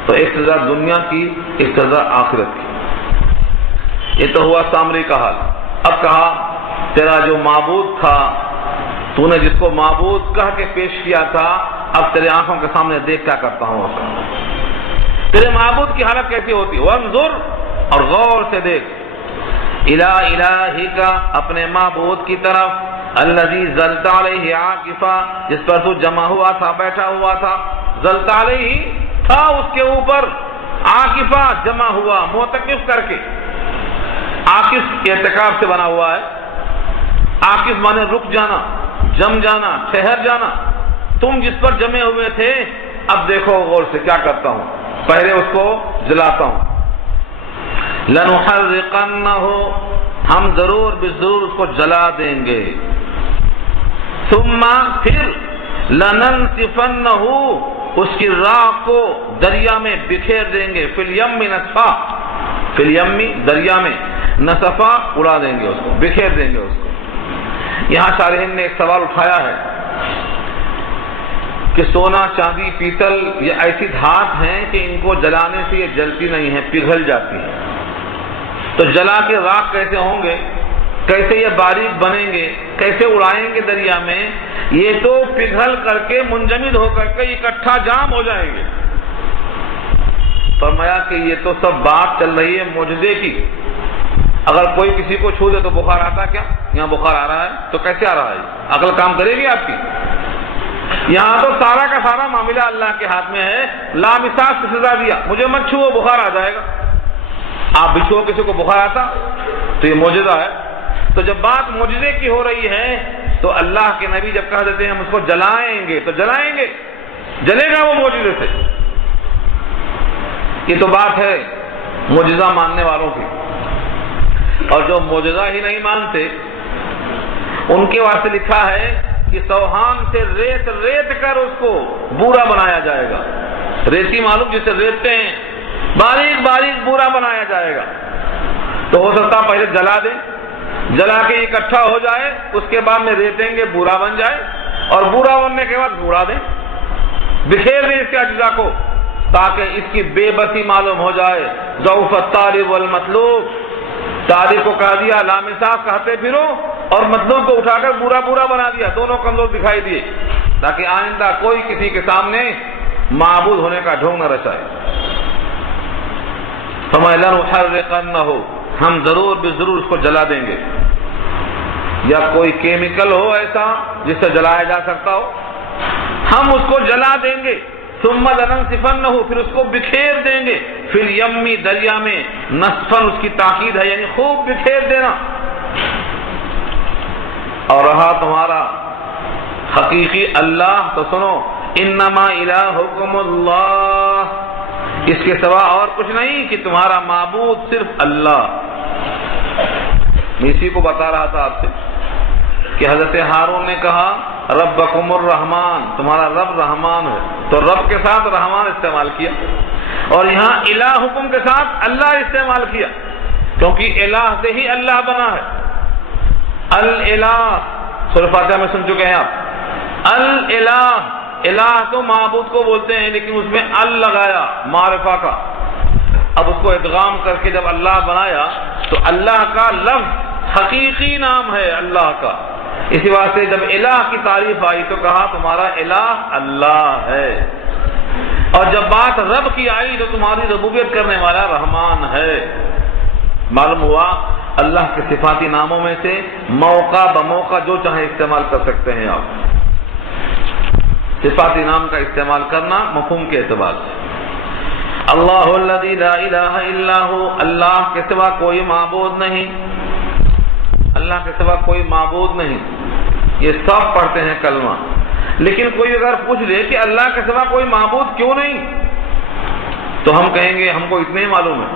تو ایک سزا دنیا کی، ایک سزا آخرت کی. یہ تو ہوا سامری کا حال. اب کہا تیرا جو معبود تھا، تو نے جس کو معبود کہہ کے پیش کیا تھا، اب تیرے آنکھوں کے سامنے دیکھ کیا کرتا ہوں. تیرے معبود کی حالت کیسی ہوتی؟ وانظر، اور غور سے دیکھ، الہ الہک، اپنے معبود کی طرف، الذی ظلت علیہ عاکفا، جس پر تو جمع ہوا تھا، بیٹھا ہوا تھا. ظلت علیہ تھا اس کے اوپر، عاکفا جمع ہوا معتکف کر کے. عاکف اعتکاف سے بنا ہوا ہے. عاکف مانے رک جانا، جم جانا، ٹھہر جانا. تم جس پر جمے ہوئے تھے اب دیکھو غور سے کیا کرتا ہوں، پہلے اس کو جلاتا ہوں. لنحرقنہ، ہم ضرور بضرور اس کو جلا دیں گے. ثم پھر لننسفنہ، اس کی راکھ کو دریا میں بکھیر دیں گے. فی الیم نسفا، فی الیم دریا میں، نسفا اڑا دیں گے، اس کو بکھیر دیں گے اس کو. یہاں شارحین نے ایک سوال اٹھایا ہے کہ سونا چاندی پیتل یہ ایسی دھات ہیں کہ ان کو جلانے سے یہ جلتی نہیں ہے، پگھل جاتی ہے. تو جلا کے راکھ کیسے ہوں گے، کیسے یہ باریک بنیں گے، کیسے اڑائیں گے دریا میں؟ یہ تو پگھل کر کے منجمد ہو کر کے اکٹھا جام ہو جائیں گے. فرمایا کہ یہ تو سب بات چل رہی ہے معجزے کی. اگر کوئی کسی کو چھو دے تو بخار آتا کیا؟ یہاں بخار آ رہا ہے تو کیسے آ رہا ہے؟ عقل کام کرے گی آپ کی؟ یہاں تو سارا کا سارا معاملہ اللہ کے ہاتھ میں ہے. لامساس کی سزا دیا، مجھے مت چھو بخار آ جائے گا. آپ بھی چھو کسی کو بخار آتا تو یہ معجزہ ہے. تو جب بات معجزے کی ہو رہی ہے تو اللہ کے نبی جب کہہ دیتے ہیں ہم اس کو جلائیں گے تو جلائیں گے، جلے گا وہ معجزے سے. یہ تو بات ہے معجزہ ماننے والوں کی. اور جو معجزہ ہی نہیں مانتے ان کے واسطے لکھا ہے کہ سوہان سے ریت ریت کر اس کو بورا بنایا جائے گا. ریتی معلوم جسے ریتتے ہیں، باریک باریک بورا بنایا جائے گا. تو ہو سکتا پہلے جلا دیں، جلا کے اکٹھا ہو جائے، اس کے بعد میں ریتیں گے بورا بن جائے، اور بورا بننے کے بعد اڑا دیں، بکھیر دیں اس کے اجزاء کو، تاکہ اس کی بے بسی معلوم ہو جائے. ضعف الطالب والمطلوب، طالب کو کہہ دیا لامساس کہتے پھرو، اور مطلوب کو اٹھا کر بورا بورا بنا دیا، دونوں کمزور دکھائی دیے، تاکہ آئندہ کوئی کسی کے سامنے معبود ہونے کا ڈھونگ نہ رچائے. فَلَنُحَرِّقَنَّهُ، ہم ضرور بھی ضرور اس کو جلا دیں گے. یا کوئی کیمیکل ہو ایسا جس سے جلایا جا سکتا ہو، ہم اس کو جلا دیں گے. ثم لننسفنه، پھر اس کو بکھیر دیں گے. فی الیم، دریا میں. نصفن اس کی تاکید ہے، یعنی خوب بکھیر دینا. اور رہا تمہارا حقیقی اللہ تو سنو، انما الہکم اللہ، اس کے سوا اور کچھ نہیں کہ تمہارا معبود صرف اللہ. میں اسی کو بتا رہا تھا آپ سے کہ حضرت ہارون نے کہا ربکم الرحمن، تمہارا رب رحمان ہے، تو رب کے ساتھ رحمان استعمال کیا، اور یہاں الہکم کے ساتھ اللہ استعمال کیا، کیونکہ الہ سے ہی اللہ بنا ہے. الالہ سورہ فاتحہ میں سن چکے ہیں آپ. الالہ، الہ تو معبود کو بولتے ہیں، لیکن اس میں ال لگایا معرفہ کا. اب اس کو ادغام کر کے جب اللہ بنایا تو اللہ کا لفظ حقیقی نام ہے اللہ کا. اسی واسطے جب الہ کی تعریف آئی تو کہا تمہارا الہ اللہ ہے، اور جب بات رب کی آئی تو تمہاری ربوبیت کرنے والا رحمان ہے. معلوم ہوا اللہ کے صفاتی ناموں میں سے موقع بموقع جو چاہے استعمال کر سکتے ہیں آپ. صفاتی نام کا استعمال کرنا مفہوم کے اعتبار سے. اللہ الذی لا الہ الا ہو، اللہ کے سوا کوئی معبود نہیں، اللہ کے سوا کوئی معبود نہیں. یہ سب پڑھتے ہیں کلمہ. لیکن کوئی اگر پوچھ لے کہ اللہ کے سوا کوئی معبود کیوں نہیں، تو ہم کہیں گے ہم کو اتنے ہی معلوم ہے.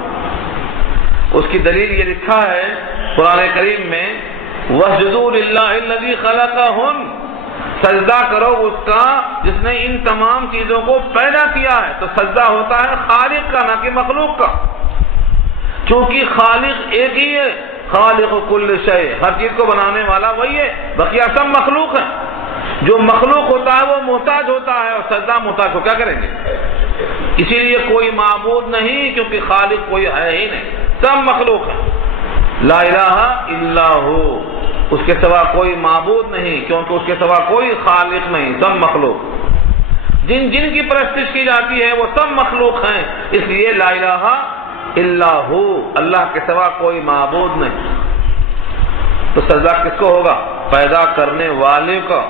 اس کی دلیل یہ لکھا ہے قرآن کریم میں وَاسْجُدُوا لِلَّهِ الَّذِي خَلَقَهُنَّ، سجدہ کرو اس کا جس نے ان تمام چیزوں کو پیدا کیا ہے. تو سجدہ ہوتا ہے خالق کا، نہ کہ مخلوق کا، کیونکہ خالق ایک ہی ہے. خالق کل شے، ہر چیز کو بنانے والا وہی ہے، بقیہ سب مخلوق ہیں. جو مخلوق ہوتا ہے وہ محتاج ہوتا ہے، اور سجدہ محتاج کو کیا کریں گے؟ اسی لیے کوئی معبود نہیں، کیونکہ خالق کوئی ہے ہی نہیں، سب مخلوق ہیں. لا الہ الا ہو، اس کے سوا کوئی معبود نہیں، کیونکہ اس کے سوا کوئی خالق نہیں، سب مخلوق. جن جن کی پرستش کی جاتی ہے وہ سب مخلوق ہیں، اس لیے لا الہ الا ہو، اللہ کے سوا کوئی معبود نہیں. تو سجدہ کس کو ہوگا؟ پیدا کرنے والے کا.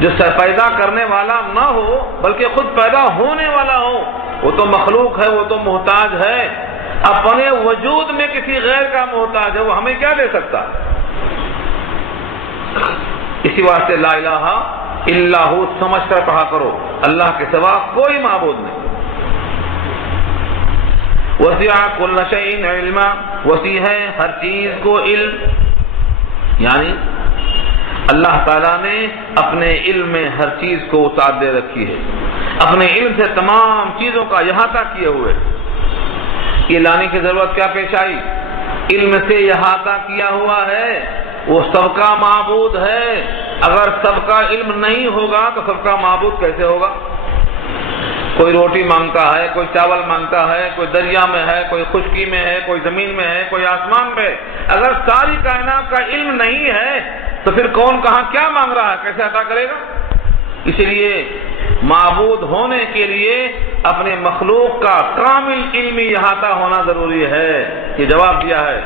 جو پیدا کرنے والا نہ ہو بلکہ خود پیدا ہونے والا ہو، وہ تو مخلوق ہے، وہ تو محتاج ہے. اپنے وجود میں کسی غیر کا محتاج ہے، وہ ہمیں کیا دے سکتا؟ اسی واسطے لا الہ الا ہو سمجھ کر پڑھا کرو، اللہ کے سوا کوئی معبود نہیں. وسع کل شیء علما، وسیع ہے ہر چیز کو علم، یعنی اللہ تعالیٰ نے اپنے علم میں ہر چیز کو اتار دے رکھی ہے، اپنے علم سے تمام چیزوں کا احاطہ کیے ہوئے. یہ لانے کی ضرورت کیا پیش آئی؟ علم سے احاطہ کیا ہوا ہے، وہ سب کا معبود ہے. اگر سب کا علم نہیں ہوگا تو سب کا معبود کیسے ہوگا؟ کوئی روٹی مانگتا ہے، کوئی چاول مانگتا ہے، کوئی دریا میں ہے، کوئی خشکی میں ہے، کوئی زمین میں ہے، کوئی آسمان میں ہے۔ اگر ساری کائنات کا علم نہیں ہے تو پھر کون کہاں کیا مانگ رہا ہے، کیسے عطا کرے گا؟ اسی لیے معبود ہونے کے لیے اپنے مخلوق کا کامل علمی احاطہ ہونا ضروری ہے۔ یہ جواب دیا ہے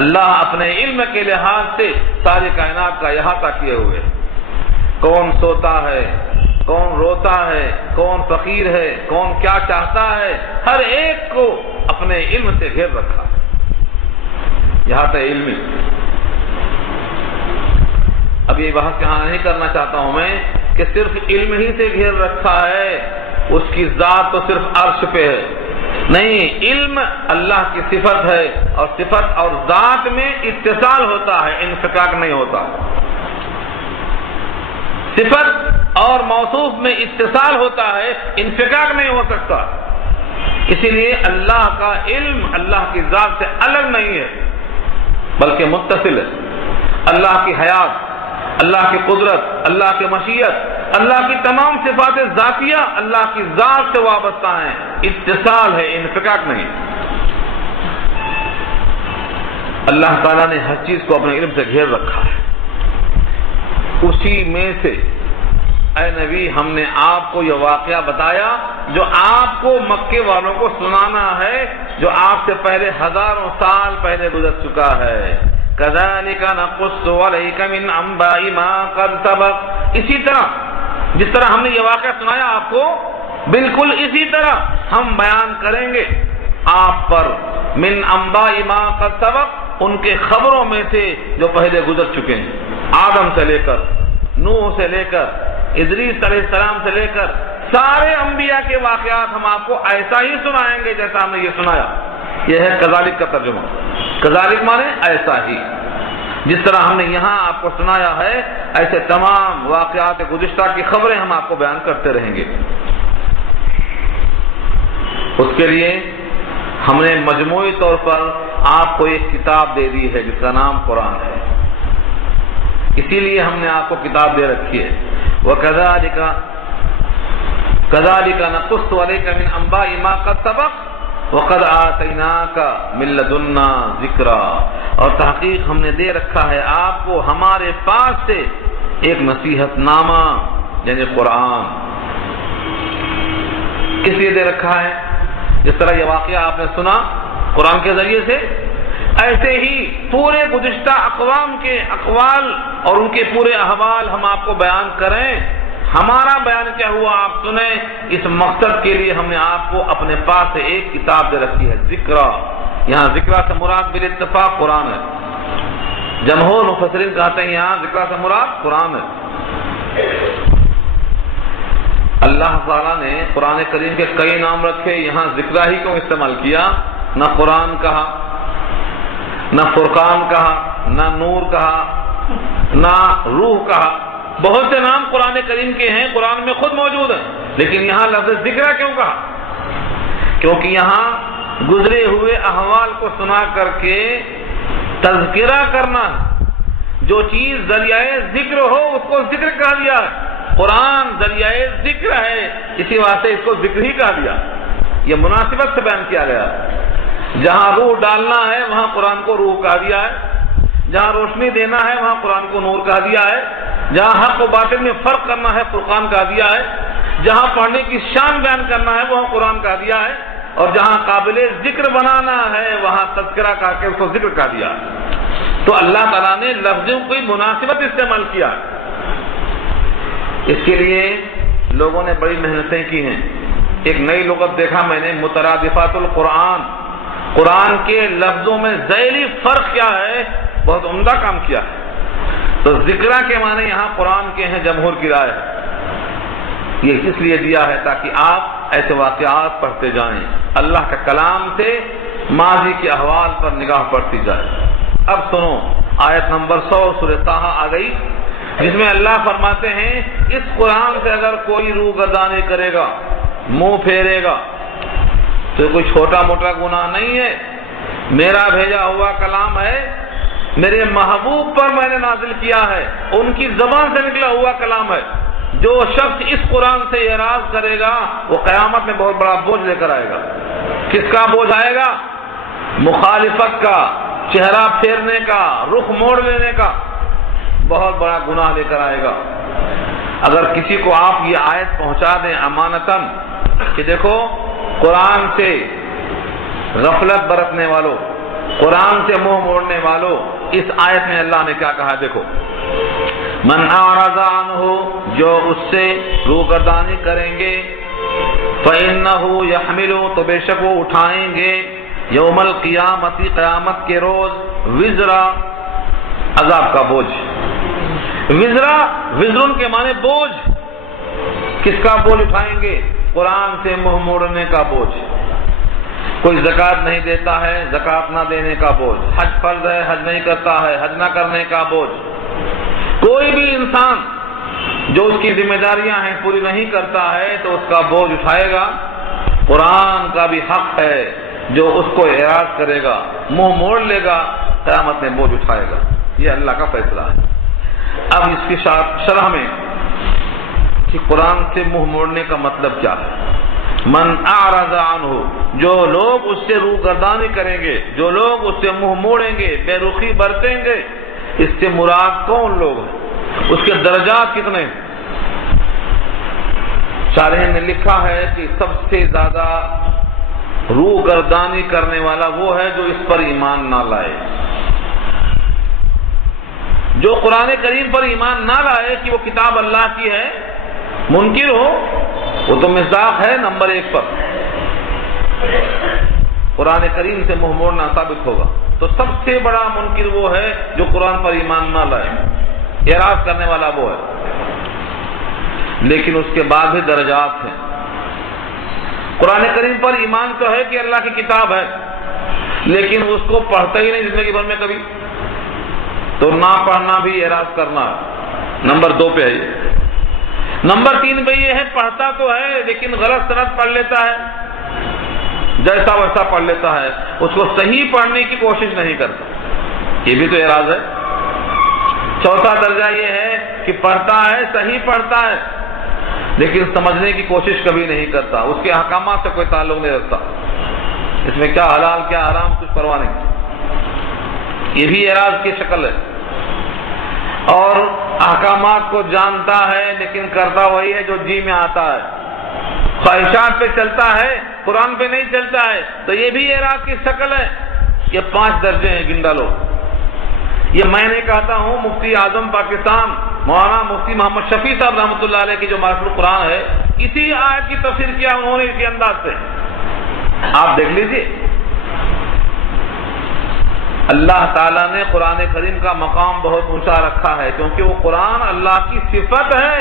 اللہ اپنے علم کے لحاظ سے ساری کائنات کا احاطہ کیے ہوئے۔ کون سوتا ہے، کون روتا ہے، کون فقیر ہے، کون کیا چاہتا ہے، ہر ایک کو اپنے علم سے گھیر رکھا ہے۔ احاطہ علمی۔ اب یہ بحث یہاں نہیں کرنا چاہتا ہوں میں کہ صرف علم ہی سے گھیر رکھا ہے، اس کی ذات تو صرف عرش پہ ہے، نہیں، علم اللہ کی صفت ہے، اور صفت اور ذات میں اتصال ہوتا ہے، انفکاک نہیں ہوتا۔ صفت اور موصوف میں اتصال ہوتا ہے، انفکاک نہیں ہو سکتا۔ اسی لیے اللہ کا علم اللہ کی ذات سے الگ نہیں ہے بلکہ متصل ہے۔ اللہ کی حیات، اللہ کی قدرت، اللہ کی مشیت، اللہ کی تمام صفات ذاتیہ اللہ کی ذات سے وابستہ ہیں، اتصال ہے، انفکاک نہیں۔ اللہ تعالیٰ نے ہر چیز کو اپنے علم سے گھیر رکھا ہے۔ اسی میں سے اے نبی ہم نے آپ کو یہ واقعہ بتایا جو آپ کو مکے والوں کو سنانا ہے، جو آپ سے پہلے ہزاروں سال پہلے گزر چکا ہے۔ كَذَلِكَ نَقُصُّ عَلَيْكَ مِنْ أَنْبَاءِ مَا قَدْ سَبَقَ، اسی طرح جس طرح ہم نے یہ واقعہ سنایا آپ کو، بالکل اسی طرح ہم بیان کریں گے آپ پر من انباء ما قد سبق، ان کے خبروں میں سے جو پہلے گزر چکے ہیں، آدم سے لے کر، نوح سے لے کر، ادریس علیہ السلام سے لے کر سارے انبیاء کے واقعات ہم آپ کو ایسا ہی سنائیں گے جیسا ہم نے یہ سنایا۔ یہ ہے کذالک کا ترجمہ۔ کذالک مانے ایسا ہی، جس طرح ہم نے یہاں آپ کو سنایا ہے ایسے تمام واقعات گزشتہ کی خبریں ہم آپ کو بیان کرتے رہیں گے۔ اس کے لیے ہم نے مجموعی طور پر آپ کو ایک کتاب دے دی ہے جس کا نام قرآن ہے، اسی لیے ہم نے آپ کو کتاب دے رکھی ہے۔ وَكَذَلِكَ نَقُصُّ عَلَيْكَ مِنْ أَنْبَاءِ مَا قَدْ سَبَقَ وَقَدْ آتَيْنَاكَ مِنْ لَدُنَّا ذِكْرًا، اور تحقیق ہم نے دے رکھا ہے آپ کو ہمارے پاس سے ایک نصیحت نامہ، یعنی قرآن۔ کس لیے دے رکھا ہے؟ جس طرح یہ واقعہ آپ نے سنا قرآن کے ذریعے سے، ایسے ہی پورے گزشتہ اقوام کے اقوال اور ان کے پورے احوال ہم آپ کو بیان کریں، ہمارا بیان کیا ہوا آپ سنیں، اس مقصد کے لیے ہم نے آپ کو اپنے پاس سے ایک کتاب دے رکھی ہے، ذکرہ۔ یہاں ذکرہ سے مراد بالاتفاق قرآن ہے۔ جمہور مفسرین کہتے ہیں یہاں ذکرہ سے مراد قرآن ہے۔ اللہ تعالیٰ نے قرآن کریم کے کئی نام رکھے، یہاں ذکرہ ہی کیوں استعمال کیا؟ نہ قرآن کہا، نہ فرقان کہا، نہ نور کہا، نہ روح کہا۔ بہت سے نام قرآن کریم کے ہیں، قرآن میں خود موجود ہیں، لیکن یہاں لفظ ذکر کیوں کہا؟ کیونکہ یہاں گزرے ہوئے احوال کو سنا کر کے تذکرہ کرنا، جو چیز ذریعہ ذکر ہو اس کو ذکر کہا دیا ہے۔ قرآن ذریعہ ذکر ہے، اسی واسطے اس کو ذکر ہی کہا دیا۔ یہ مناسبت سے بیان کیا گیا ہے۔ جہاں روح ڈالنا ہے وہاں قرآن کو روح کہا دیا ہے، جہاں روشنی دینا ہے وہاں قرآن کو نور کہا دیا ہے، جہاں حق و باطل میں فرق کرنا ہے فرقان کہا دیا ہے، جہاں پڑھنے کی شان بیان کرنا ہے وہاں قرآن کہا دیا ہے، اور جہاں قابل ذکر بنانا ہے وہاں تذکرہ کہا کے اس کو ذکر کہا دیا ہے۔ تو اللہ تعالیٰ نے لفظوں کی مناسبت استعمال کیا ہے۔ اس کے لیے لوگوں نے بڑی محنتیں کی ہیں۔ ایک نئی لغت دیکھا میں نے، مترادفات القرآن، قرآن کے لفظوں میں ذیلی فرق کیا ہے، بہت عمدہ کام کیا ہے۔ تو ذکرہ کے معنی یہاں قرآن کے ہیں، جمہور کی رائے ہے۔ یہ اس لیے دیا ہے تاکہ آپ ایسے واقعات پڑھتے جائیں، اللہ کے کلام سے ماضی کے احوال پر نگاہ پڑتی جائے۔ اب سنو آیت نمبر 100 سورہ طٰہٰ آ گئی، جس میں اللہ فرماتے ہیں اس قرآن سے اگر کوئی روح گردانی کرے گا، منہ پھیرے گا، تو کوئی چھوٹا موٹا گناہ نہیں ہے، میرا بھیجا ہوا کلام ہے، میرے محبوب پر میں نے نازل کیا ہے، ان کی زبان سے نکلا ہوا کلام ہے۔ جو شخص اس قرآن سے اعراض کرے گا وہ قیامت میں بہت بڑا بوجھ لے کر آئے گا۔ کس کا بوجھ آئے گا؟ مخالفت کا، چہرہ پھیرنے کا، رخ موڑ لینے کا، بہت بڑا گناہ لے کر آئے گا۔ اگر کسی کو آپ یہ آیت پہنچا دیں امانتاً کہ دیکھو قرآن سے غفلت برتنے والوں، قرآن سے منہ موڑنے والوں، اس آیت میں اللہ نے کیا کہا دیکھو، من اعرض عنہ، جو اس سے روگردانی کریں گے، فإنہ یحمل، تو بے شک وہ اٹھائیں گے، یوم القیامت، قیامت کے روز، وزرا، عذاب کا بوجھ۔ وزرا، وزرن کے معنی بوجھ۔ کس کا بوجھ اٹھائیں گے؟ قرآن سے منہ موڑنے کا بوجھ۔ کوئی زکوٰۃ نہیں دیتا ہے، زکوٰۃ نہ دینے کا بوجھ۔ حج فرض ہے، حج نہیں کرتا ہے، حج نہ کرنے کا بوجھ۔ کوئی بھی انسان جو اس کی ذمہ داریاں ہیں پوری نہیں کرتا ہے تو اس کا بوجھ اٹھائے گا۔ قرآن کا بھی حق ہے، جو اس کو اعراض کرے گا، منہ موڑ لے گا، قیامت میں بوجھ اٹھائے گا۔ یہ اللہ کا فیصلہ ہے۔ اب اس کی شرح میں کہ قرآن سے منہ موڑنے کا مطلب کیا ہے؟ من اعرض عنہ، جو لوگ اس سے روگردانی کریں گے، جو لوگ اس سے منہ موڑیں گے، بے رخی برتیں گے، اس سے مراد کون لوگ ہیں؟ اس کے درجات کتنے ہیں؟ شارحین نے لکھا ہے کہ سب سے زیادہ روگردانی کرنے والا وہ ہے جو اس پر ایمان نہ لائے۔ جو قرآن کریم پر ایمان نہ لائے کہ وہ کتاب اللہ کی ہے، منکر ہو، وہ تو مصداق ہے نمبر 1 پر، قرآن کریم سے منہ موڑنا ثابت ہوگا۔ تو سب سے بڑا منکر وہ ہے جو قرآن پر ایمان نہ لائے، اعراض کرنے والا وہ ہے۔ لیکن اس کے بعد بھی درجات ہیں۔ قرآن کریم پر ایمان تو ہے کہ اللہ کی کتاب ہے، لیکن اس کو پڑھتا ہی نہیں زندگی بھر میں کبھی، تو نہ پڑھنا بھی اعراض کرنا ہے۔ نمبر 2 پہ ہے یہ۔ نمبر 3 پہ یہ ہے پڑھتا تو ہے لیکن غلط سند پڑھ لیتا ہے، جیسا ویسا پڑھ لیتا ہے، اس کو صحیح پڑھنے کی کوشش نہیں کرتا، یہ بھی تو اعراض ہے۔ چوتھا درجہ یہ ہے کہ پڑھتا ہے، صحیح پڑھتا ہے، لیکن سمجھنے کی کوشش کبھی نہیں کرتا، اس کے احکامات سے کوئی تعلق نہیں رکھتا، اس میں کیا حلال کیا حرام کچھ پرواہ نہیں، یہ بھی اعراض کی شکل ہے۔ اور احکامات کو جانتا ہے لیکن کرتا وہی ہے جو جی میں آتا ہے، خواہشات پہ چلتا ہے، قرآن پہ نہیں چلتا ہے، تو یہ بھی اعراض کی شکل ہے۔ یہ 5 درجے ہیں، گن ڈالو۔ یہ میں نے کہتا ہوں مفتی اعظم پاکستان مولانا مفتی محمد شفیع صاحب رحمۃ اللہ علیہ کی جو معرفت القرآن ہے، اسی آیت کی تفسیر کیا انہوں نے اسی انداز سے، آپ دیکھ لیجئے۔ اللہ تعالیٰ نے قرآن کریم کا مقام بہت اونچا رکھا ہے کیونکہ وہ قرآن اللہ کی صفت ہے،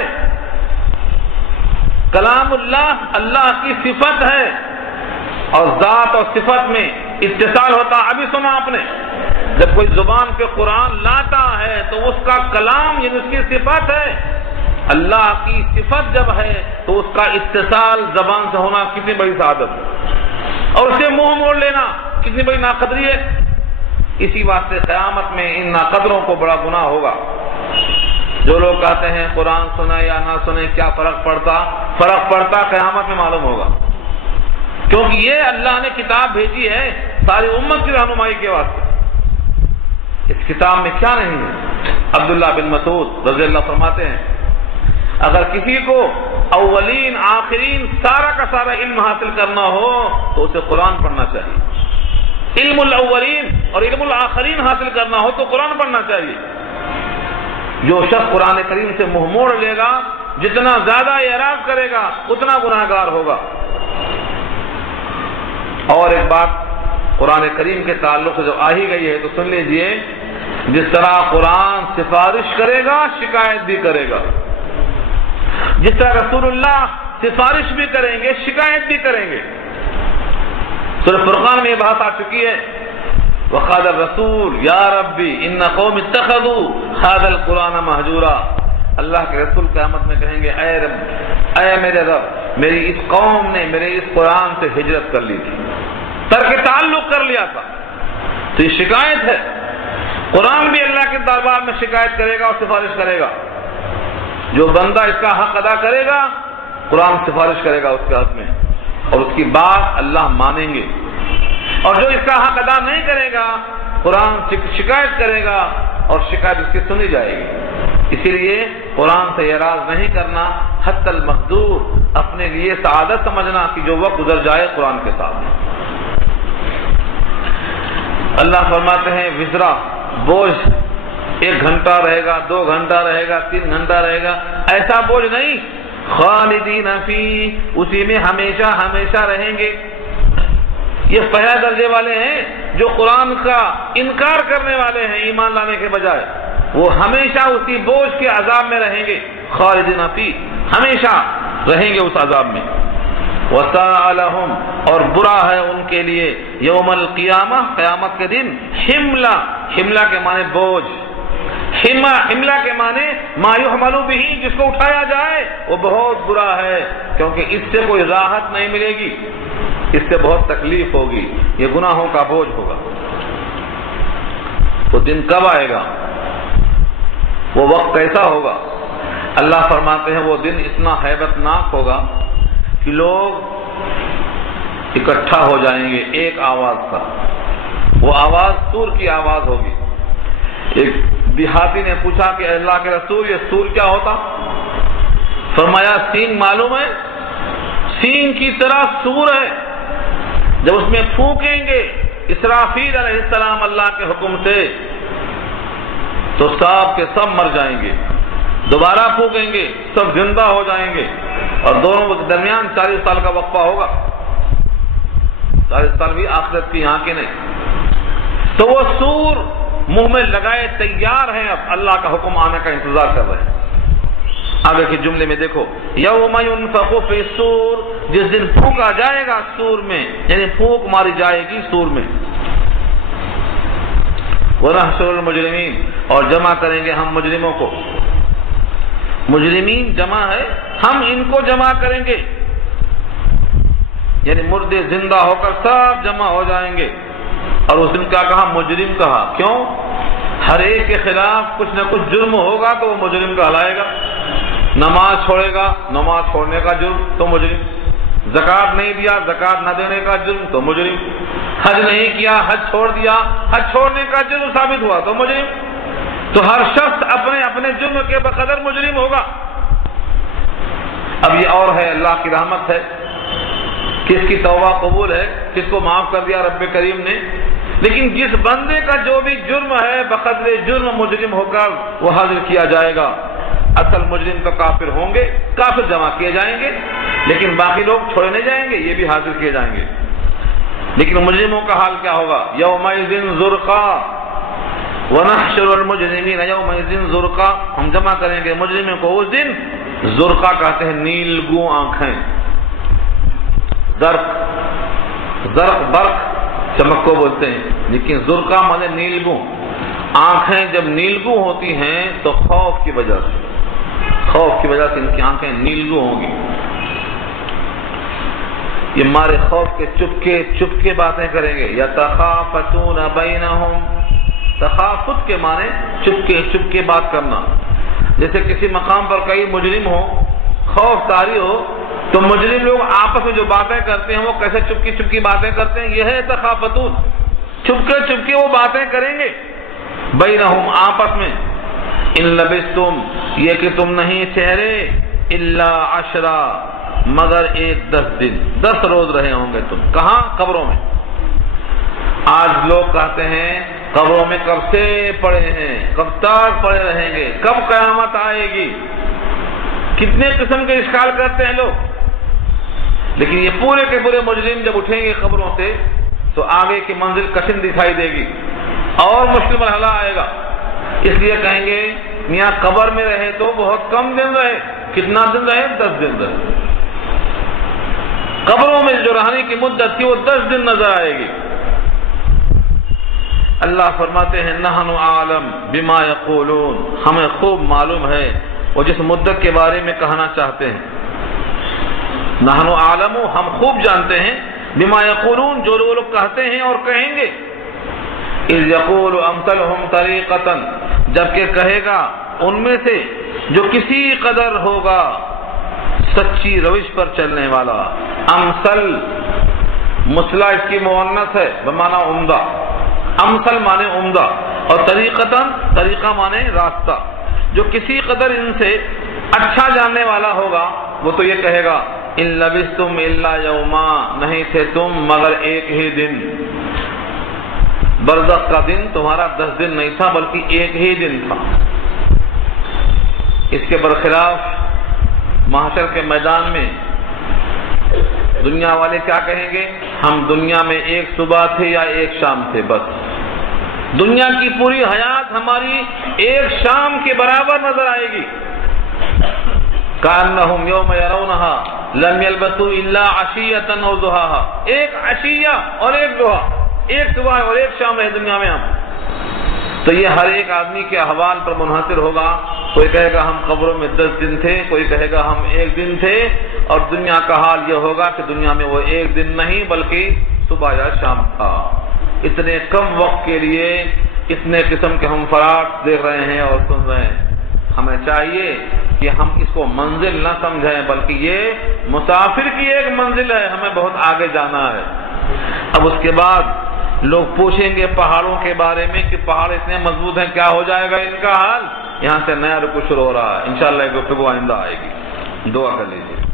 کلام اللہ اللہ کی صفت ہے، اور ذات اور صفت میں اتصال ہوتا۔ ابھی سنا آپ نے، جب کوئی زبان پہ قرآن لاتا ہے تو اس کا کلام یعنی اس کی صفت ہے، اللہ کی صفت جب ہے تو اس کا اتصال زبان سے ہونا کتنی بڑی سعادت ہے، اور اسے منہ موڑ لینا کتنی بڑی ناقدری ہے۔ اسی واسطے قیامت میں ان ناقدروں کو بڑا گناہ ہوگا۔ جو لوگ کہتے ہیں قرآن سنے یا نہ سنے کیا فرق پڑتا قیامت میں معلوم ہوگا، کیونکہ یہ اللہ نے کتاب بھیجی ہے ساری امت کی رہنمائی کے واسطے۔ اس کتاب میں کیا نہیں ہے؟ عبداللہ بن مسعود رضی اللہ فرماتے ہیں اگر کسی کو اولین آخرین سارا کا سارا علم حاصل کرنا ہو تو اسے قرآن پڑھنا چاہیے، علم الاولین اور علم الآخرین حاصل کرنا ہو تو قرآن پڑھنا چاہیے۔ جو شخص قرآن کریم سے منہ موڑ لے گا، جتنا زیادہ اعراض کرے گا اتنا گناہگار ہوگا۔ اور ایک بات قرآن کریم کے تعلق سے جو آ ہی گئی ہے تو سن لیجئے، جس طرح قرآن سفارش کرے گا شکایت بھی کرے گا، جس طرح رسول اللہ سفارش بھی کریں گے شکایت بھی کریں گے۔ سورہ فرقان میں یہ بات آ چکی ہے، وقال الرسول یا ربی ان قوم اتخذوا هذا القرآن مہجورا۔ اللہ کے رسول قیامت میں کہیں گے اے رب، اے میرے رب، میری اس قوم نے میرے اس قرآن سے ہجرت کر لی تھی، ترک تعلق کر لیا تھا، تو یہ شکایت ہے۔ قرآن بھی اللہ کے دربار میں شکایت کرے گا اور سفارش کرے گا. جو بندہ اس کا حق ادا کرے گا قرآن سفارش کرے گا اس کے حق میں اور اس کی بات اللہ مانیں گے. اور جو اس کا حق ادا نہیں کرے گا قرآن شکایت کرے گا اور شکایت اس کی سنی جائے گی. اسی لیے قرآن سے اعراض نہیں کرنا، حتی المقدور اپنے لیے سعادت سمجھنا کہ جو وقت گزر جائے قرآن کے ساتھ. اللہ فرماتے ہیں وزرا بوجھ 1 گھنٹہ رہے گا، 2 گھنٹہ رہے گا، 3 گھنٹہ رہے گا، ایسا بوجھ نہیں. خالدین فی، اسی میں ہمیشہ ہمیشہ رہیں گے. یہ پہلا درجے والے ہیں جو قرآن کا انکار کرنے والے ہیں ایمان لانے کے بجائے، وہ ہمیشہ اسی بوجھ کے عذاب میں رہیں گے. خالدین فی، ہمیشہ رہیں گے اس عذاب میں. وساء لهم، اور برا ہے ان کے لیے یوم القیامہ، قیامت کے دن. حملہ، حملہ کے معنی بوجھ، حملہ کے معنی ما یحمل بہ، جس کو اٹھایا جائے وہ بہت برا ہے، کیونکہ اس سے کوئی راحت نہیں ملے گی، اس سے بہت تکلیف ہوگی، یہ گناہوں کا بوجھ ہوگا. وہ دن کب آئے گا، وہ وقت کیسا ہوگا؟ اللہ فرماتے ہیں وہ دن اتنا ہیبت ناک ہوگا کہ لوگ اکٹھا ہو جائیں گے ایک آواز کا. وہ آواز سور کی آواز ہوگی. ایک دیہاتی نے پوچھا کہ اللہ کے رسول یہ سور کیا ہوتا؟ فرمایا سینگ معلوم ہے، سینگ کی طرح سور ہے. جب اس میں پھونکیں گے اسرافیل علیہ السلام اللہ کے حکم سے تو سب کے سب مر جائیں گے. دوبارہ پھونکیں گے سب زندہ ہو جائیں گے، اور دونوں کے درمیان 40 سال کا وقفہ ہوگا. 40 سال بھی آخرت کی یہاں کے نہیں. تو وہ سور منہ میں لگائے تیار ہیں، اب اللہ کا حکم آنے کا انتظار کر رہے ہیں. آگے کے جملے میں دیکھو، یوم ينفخ فی الصور، جس دن پھونکا جائے گا سور میں، یعنی پھونک ماری جائے گی سور میں. ونحشر المجرمین، اور جمع کریں گے ہم مجرموں کو. مجرمین جمع ہے، ہم ان کو جمع کریں گے، یعنی مردے زندہ ہو کر سب جمع ہو جائیں گے. اور اس دن کیا کہا؟ مجرم کہا. کیوں؟ ہر ایک کے خلاف کچھ نہ کچھ جرم ہوگا تو وہ مجرم کہلائے گا. نماز چھوڑے گا، نماز چھوڑنے کا جرم تو مجرم. زکوٰۃ نہیں دیا، زکوٰۃ نہ دینے کا جرم تو مجرم. حج نہیں کیا، حج چھوڑ دیا، حج چھوڑنے کا جرم ثابت ہوا تو مجرم. تو ہر شخص اپنے اپنے جرم کے بقدر مجرم ہوگا. اب یہ اور ہے، اللہ کی رحمت ہے، کس کی توبہ قبول ہے، کس کو معاف کر دیا رب کریم نے. لیکن جس بندے کا جو بھی جرم ہے بقدر جرم مجرم ہو کر وہ حاضر کیا جائے گا. اصل مجرم تو کافر ہوں گے، کافر جمع کیے جائیں گے، لیکن باقی لوگ چھوڑے نہیں جائیں گے، یہ بھی حاضر کیے جائیں گے. لیکن مجرموں کا حال کیا ہوگا؟ یومئذ زرقا ونحشر المجرمین یومئذ زرقا، ہم جمع کریں گے مجرموں کو اس دن. زرقا کہتے ہیں نیلگوں آنکھیں. زرق برق چمک کو بولتے ہیں، لیکن زرقا مانے نیلگوں. آنکھیں جب نیلگوں ہوتی ہیں تو خوف کی وجہ سے ان کی آنکھیں نیلگوں ہوں گی. یہ مارے خوف کے چپکے باتیں کریں گے. یتخافتون بینہم، تخافت کے معنی چپکے بات کرنا. جیسے کسی مقام پر کئی مجرم ہو، خوف طاری ہو، تو مجرم لوگ آپس میں جو باتیں کرتے ہیں وہ کیسے چپکی باتیں کرتے ہیں، یہ ہے تخافتون. چپکے وہ باتیں کریں گے بینہم آپس میں. ان لبستم، یہ کہ تم نہیں ٹھہرے، الا 10 مگر 10 دن، 10 روز رہے ہوں گے تم. کہاں؟ قبروں میں. آج لوگ کہتے ہیں قبروں میں کب سے پڑے ہیں، کب تک پڑے رہیں گے، کب قیامت آئے گی. کتنے قسم کے اشکال کرتے ہیں لوگ. لیکن یہ پورے کے پورے مجرم جب اٹھیں گے قبروں سے تو آگے کی منزل کشن دکھائی دے گی اور مشکل مرحلہ آئے گا. اس لیے کہیں گے میاں قبر میں رہے تو بہت کم دن رہے. کتنا دن رہے؟ 10 دن رہے. قبروں میں جو رہنے کی مدت تھی وہ 10 دن نظر آئے گی. اللہ فرماتے ہیں نحن عالم بما یقولون، ہمیں خوب معلوم ہے وہ جس مدت کے بارے میں کہنا چاہتے ہیں. نحن عالم، ہم خوب جانتے ہیں، بما یقولون جو لوگ کہتے ہیں اور کہیں گے. اذ یقول امثلهم طریقۃ، جبکہ کہے گا ان میں سے جو کسی قدر ہوگا سچی روش پر چلنے والا. امثل مثلا اس کی مؤنث ہے بمعنی عمدہ، امثل مانے عمدہ، اور طریقتاً طریقہ مانے راستہ. جو کسی قدر ان سے اچھا جاننے والا ہوگا وہ تو یہ کہے گا ان لبثتم الا یوما، نہیں تھے تم مگر ایک ہی دن. برزخ کا دن تمہارا 10 دن نہیں تھا بلکہ ایک ہی دن تھا. اس کے برخلاف محشر کے میدان میں دنیا والے کیا کہیں گے؟ ہم دنیا میں ایک صبح تھے یا ایک شام تھے، بس دنیا کی پوری حیات ہماری ایک شام کے برابر نظر آئے گی. کأنہم یوم یرونہا لم یلبثوا الا عشیۃ او ضحاہا، ایک عشیہ اور ایک ضحا، ایک صبح اور ایک شام ہے دنیا میں ہم. تو یہ ہر ایک آدمی کے احوال پر منحصر ہوگا. کوئی کہے گا ہم قبروں میں 10 دن تھے، کوئی کہے گا ہم ایک دن تھے. اور دنیا کا حال یہ ہوگا کہ دنیا میں وہ ایک دن نہیں بلکہ صبح یا شام تھا. اتنے کم وقت کے لیے اتنے قسم کے ہم فراق دیکھ رہے ہیں اور سن رہے ہیں. ہمیں چاہیے کہ ہم اس کو منزل نہ سمجھیں بلکہ یہ مسافر کی ایک منزل ہے، ہمیں بہت آگے جانا ہے. اب اس کے بعد لوگ پوچھیں گے پہاڑوں کے بارے میں کہ پہاڑ اتنے مضبوط ہیں، کیا ہو جائے گا ان کا حال؟ یہاں سے نیا رکو شروع ہو رہا ہے، انشاءاللہ گفتگو آئندہ آئے گی. دعا کر لیجیے.